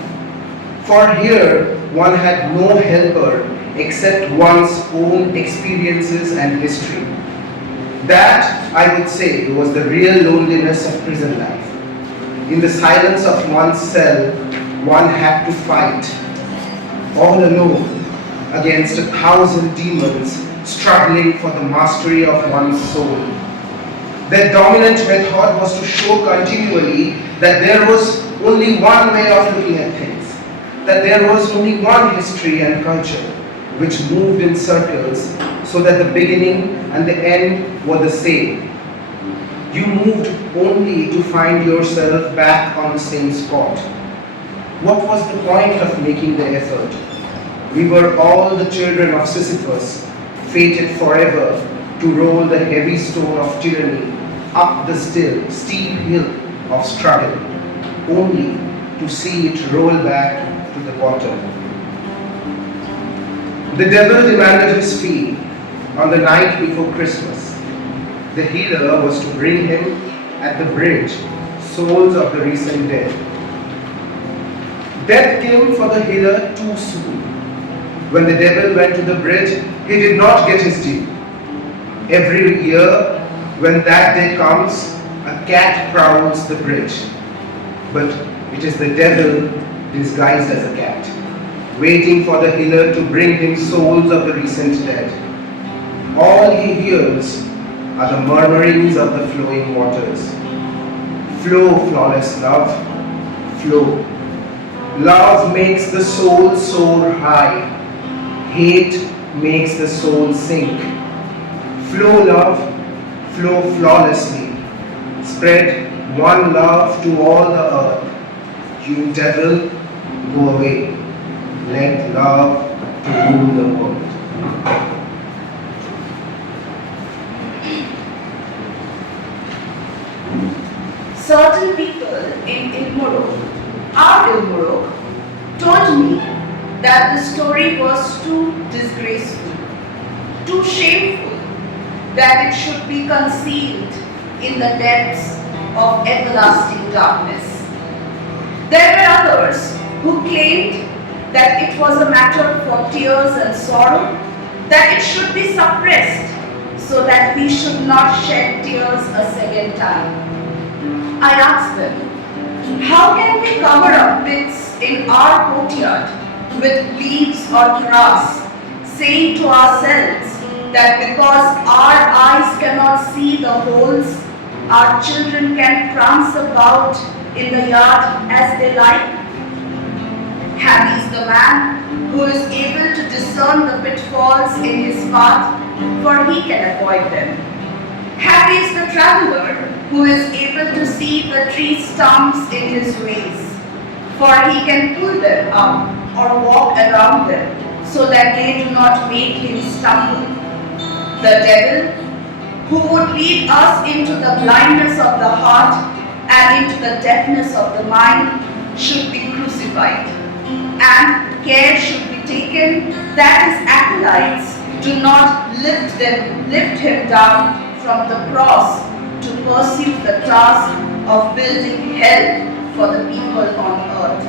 For here, one had no helper except one's own experiences and history. That, I would say, was the real loneliness of prison life. In the silence of one's cell, one had to fight, all alone, against 1,000 demons struggling for the mastery of one's soul. Their dominant method was to show continually that there was only one way of looking at things, that there was only one history and culture which moved in circles so that the beginning and the end were the same. You moved only to find yourself back on the same spot. What was the point of making the effort? We were all the children of Sisyphus, fated forever to roll the heavy stone of tyranny up the still, steep hill of struggle, only to see it roll back to the bottom. The devil demanded his fee on the night before Christmas. The healer was to bring him at the bridge souls of the recent dead. Death came for the healer too soon. When the devil went to the bridge, he did not get his due. Every year, when that day comes, a cat prowls the bridge. But it is the devil disguised as a cat, waiting for the healer to bring him souls of the recent dead. All he hears are the murmurings of the flowing waters. Flow, flawless love, flow. Love makes the soul soar high. Hate makes the soul sink. Flow, love, flow flawlessly. Spread one love to all the earth. You devil, go away. Let love to rule the world. Certain people in our Ilmuruk, told me that the story was too disgraceful, too shameful, that it should be concealed in the depths of everlasting darkness. There were others who claimed that it was a matter for tears and sorrow, that it should be suppressed so that we should not shed tears a second time. I asked them, how can we cover up bits in our courtyard with leaves or grass, saying to ourselves that because our eyes cannot see the holes, our children can prance about in the yard as they like? Happy is the man who is able to discern the pitfalls in his path, for he can avoid them. Happy is the traveler who is able to see the tree stumps in his ways, for he can pull them up or walk around them so that they do not make him stumble. The devil, who would lead us into the blindness of the heart and into the deafness of the mind, should be crucified, and care should be taken that his acolytes do not lift him down from the cross to pursue the task of building hell for the people on earth.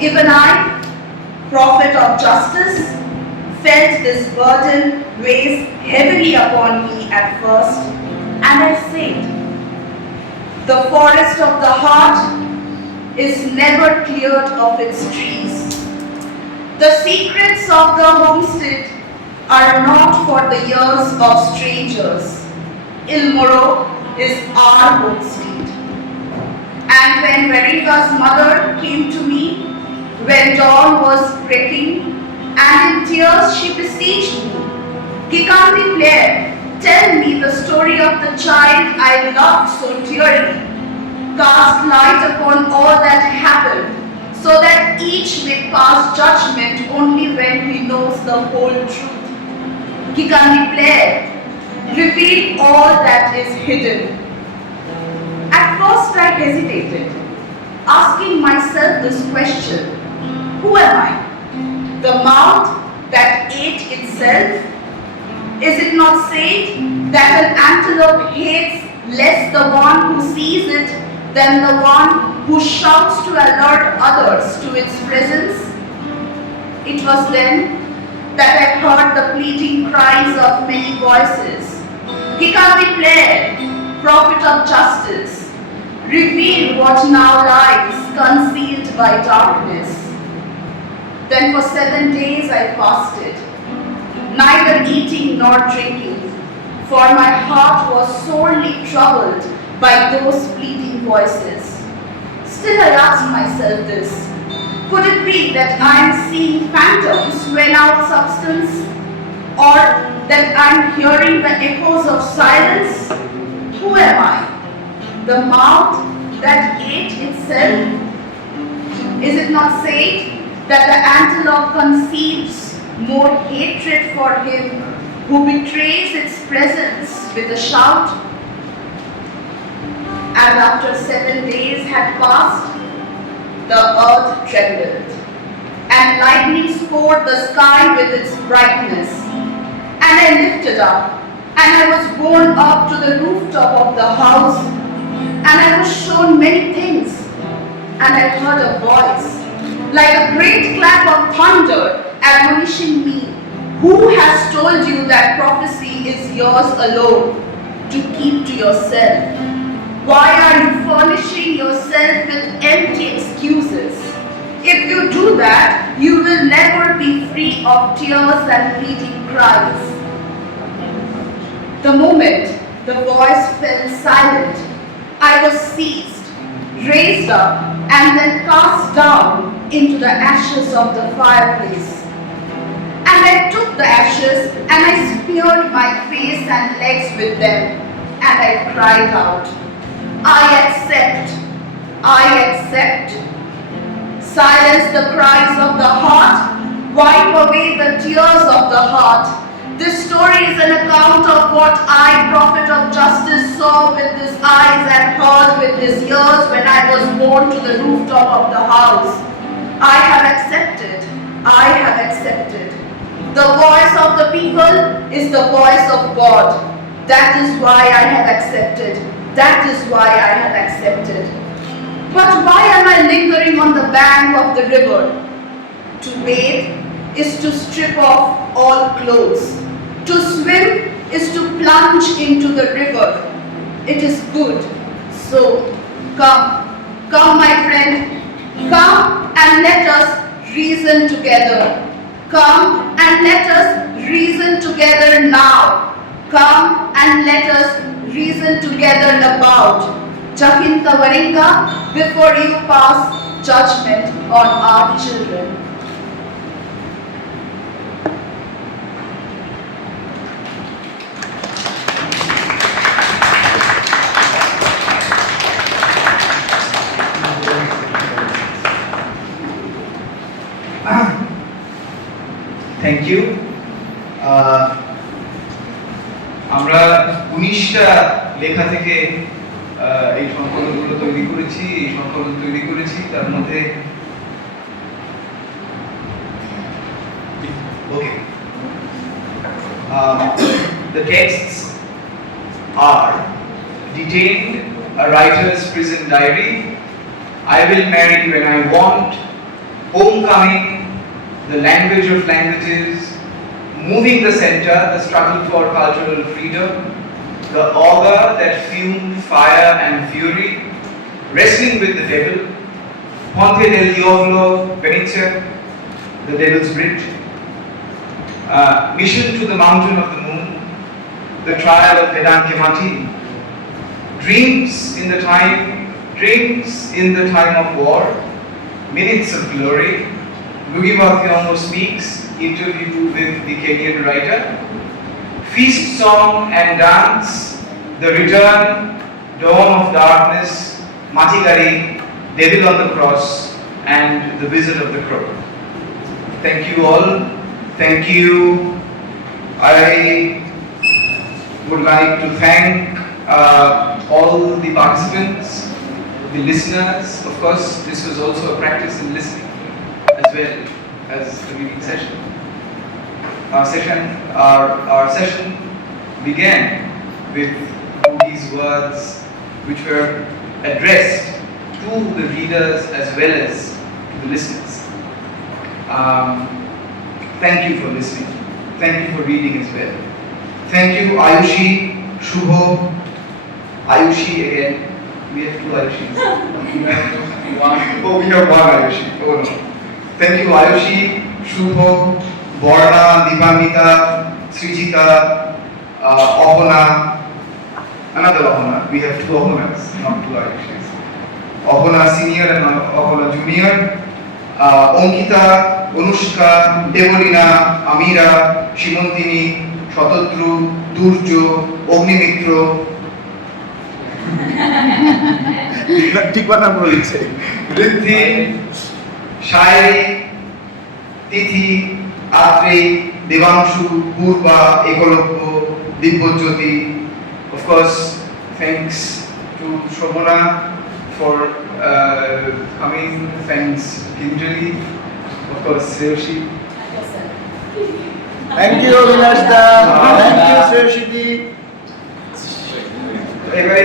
Even I, prophet of justice, felt this burden weigh heavily upon me at first, and I said, the forest of the heart is never cleared of its trees. The secrets of the homestead are not for the ears of strangers. Ilmuruk is our homestead. And when Verika's mother came to me, when dawn was breaking, and in tears she beseeched me, Kikandi Blair, tell me the story of the child I loved so dearly. Cast light upon all that happened, so that each may pass judgment only when he knows the whole truth. Kikandi Blair, reveal all that is hidden. At first I hesitated, asking myself this question, who am I? The mouth that ate itself? Is it not said that an antelope hates less the one who sees it than the one who shouts to alert others to its presence? It was then that I heard the pleading cries of many voices. Gikati player, prophet of justice, reveal what now lies concealed by darkness. Then for 7 days I fasted, neither eating nor drinking, for my heart was sorely troubled by those pleading voices. Still I asked myself this, could it be that I am seeing phantoms without substance, or that I am hearing the echoes of silence? Who am I? The mouth that ate itself? Is it not said that the antelope conceives more hatred for him who betrays its presence with a shout? And after 7 days had passed, the earth trembled, and lightning scored the sky with its brightness. And I lifted up, and I was borne up to the rooftop of the house, and I was shown many things, and I heard a voice, like a great clap of thunder, admonishing me, who has told you that prophecy is yours alone, to keep to yourself? Why are you furnishing yourself with empty excuses? If you do that, you will never be free of tears and pleading cries. The moment the voice fell silent, I was seized, raised up, and then cast down into the ashes of the fireplace. And I took the ashes and I smeared my face and legs with them, and I cried out, I accept, I accept. Silence the cries of the heart, wipe away the tears of the heart. This story is an account of what I, prophet of justice, saw with his eyes and heard with his ears when I was borne to the rooftop of the house. I have accepted, I have accepted. The voice of the people is the voice of God. That is why I have accepted. That is why I have accepted. But why am I lingering on the bank of the river? To bathe is to strip off all clothes. To swim is to plunge into the river. It is good. So come, come my friend, come and let us reason together. Come and let us reason together now. Come and let us reason together about Jacinta Varinga before you pass judgment on our children. Thank you. আমরা 19টা লেখা থেকে এই সংকলনগুলো তৈরি করেছি, তার মধ্যে the texts are Detained, a writer's prison diary, I will marry when I want, Homecoming, the language of languages, Moving the center, the struggle for cultural freedom, the auger that fumed fire and fury, wrestling with the devil, Ponte del Diavolo, Venezia, the Devil's Bridge, Mission to the Mountain of the Moon, the Trial of Vedantyamati, Dreams in the time of war, Minutes of Glory, Thiong'o speaks, interview with the Kenyan writer, Feast Song and Dance, The Return, Dawn of Darkness, Matigari, Devil on the Cross, and The Visit of the Crow. Thank you all. Thank you. I would like to thank all the participants, the listeners. Of course, this was also a practice in listening as well as the reading session. Our session began with Ngũgĩ's words, which were addressed to the readers as well as to the listeners. Thank you for listening. Thank you for reading as well. Thank you, Aayushee, Shubha, Aayushee again. We have two Aayushees. Oh, we have one Aayushee. Oh no. Thank you, Aayushee, Shubha, Barna, Dipanwita, Srijeeta, Ahana, another Ahana. We have two Ahanas, not two Aayushees. Ahana senior and Ahana junior. Ankita, Anuska, Debolina, Ameera, Simantini, Satadru, Turjo, Agnimitra. Riddhi, Shairi, Tithi, Atri, Devanshu, Purva, Ekolokko, Dipanwita. Of course, thanks to Srobona for coming. Thanks, Kinjali. Of course, Aayushee. Thank you, Vinashda. Thank you, Srishiti. Anyway,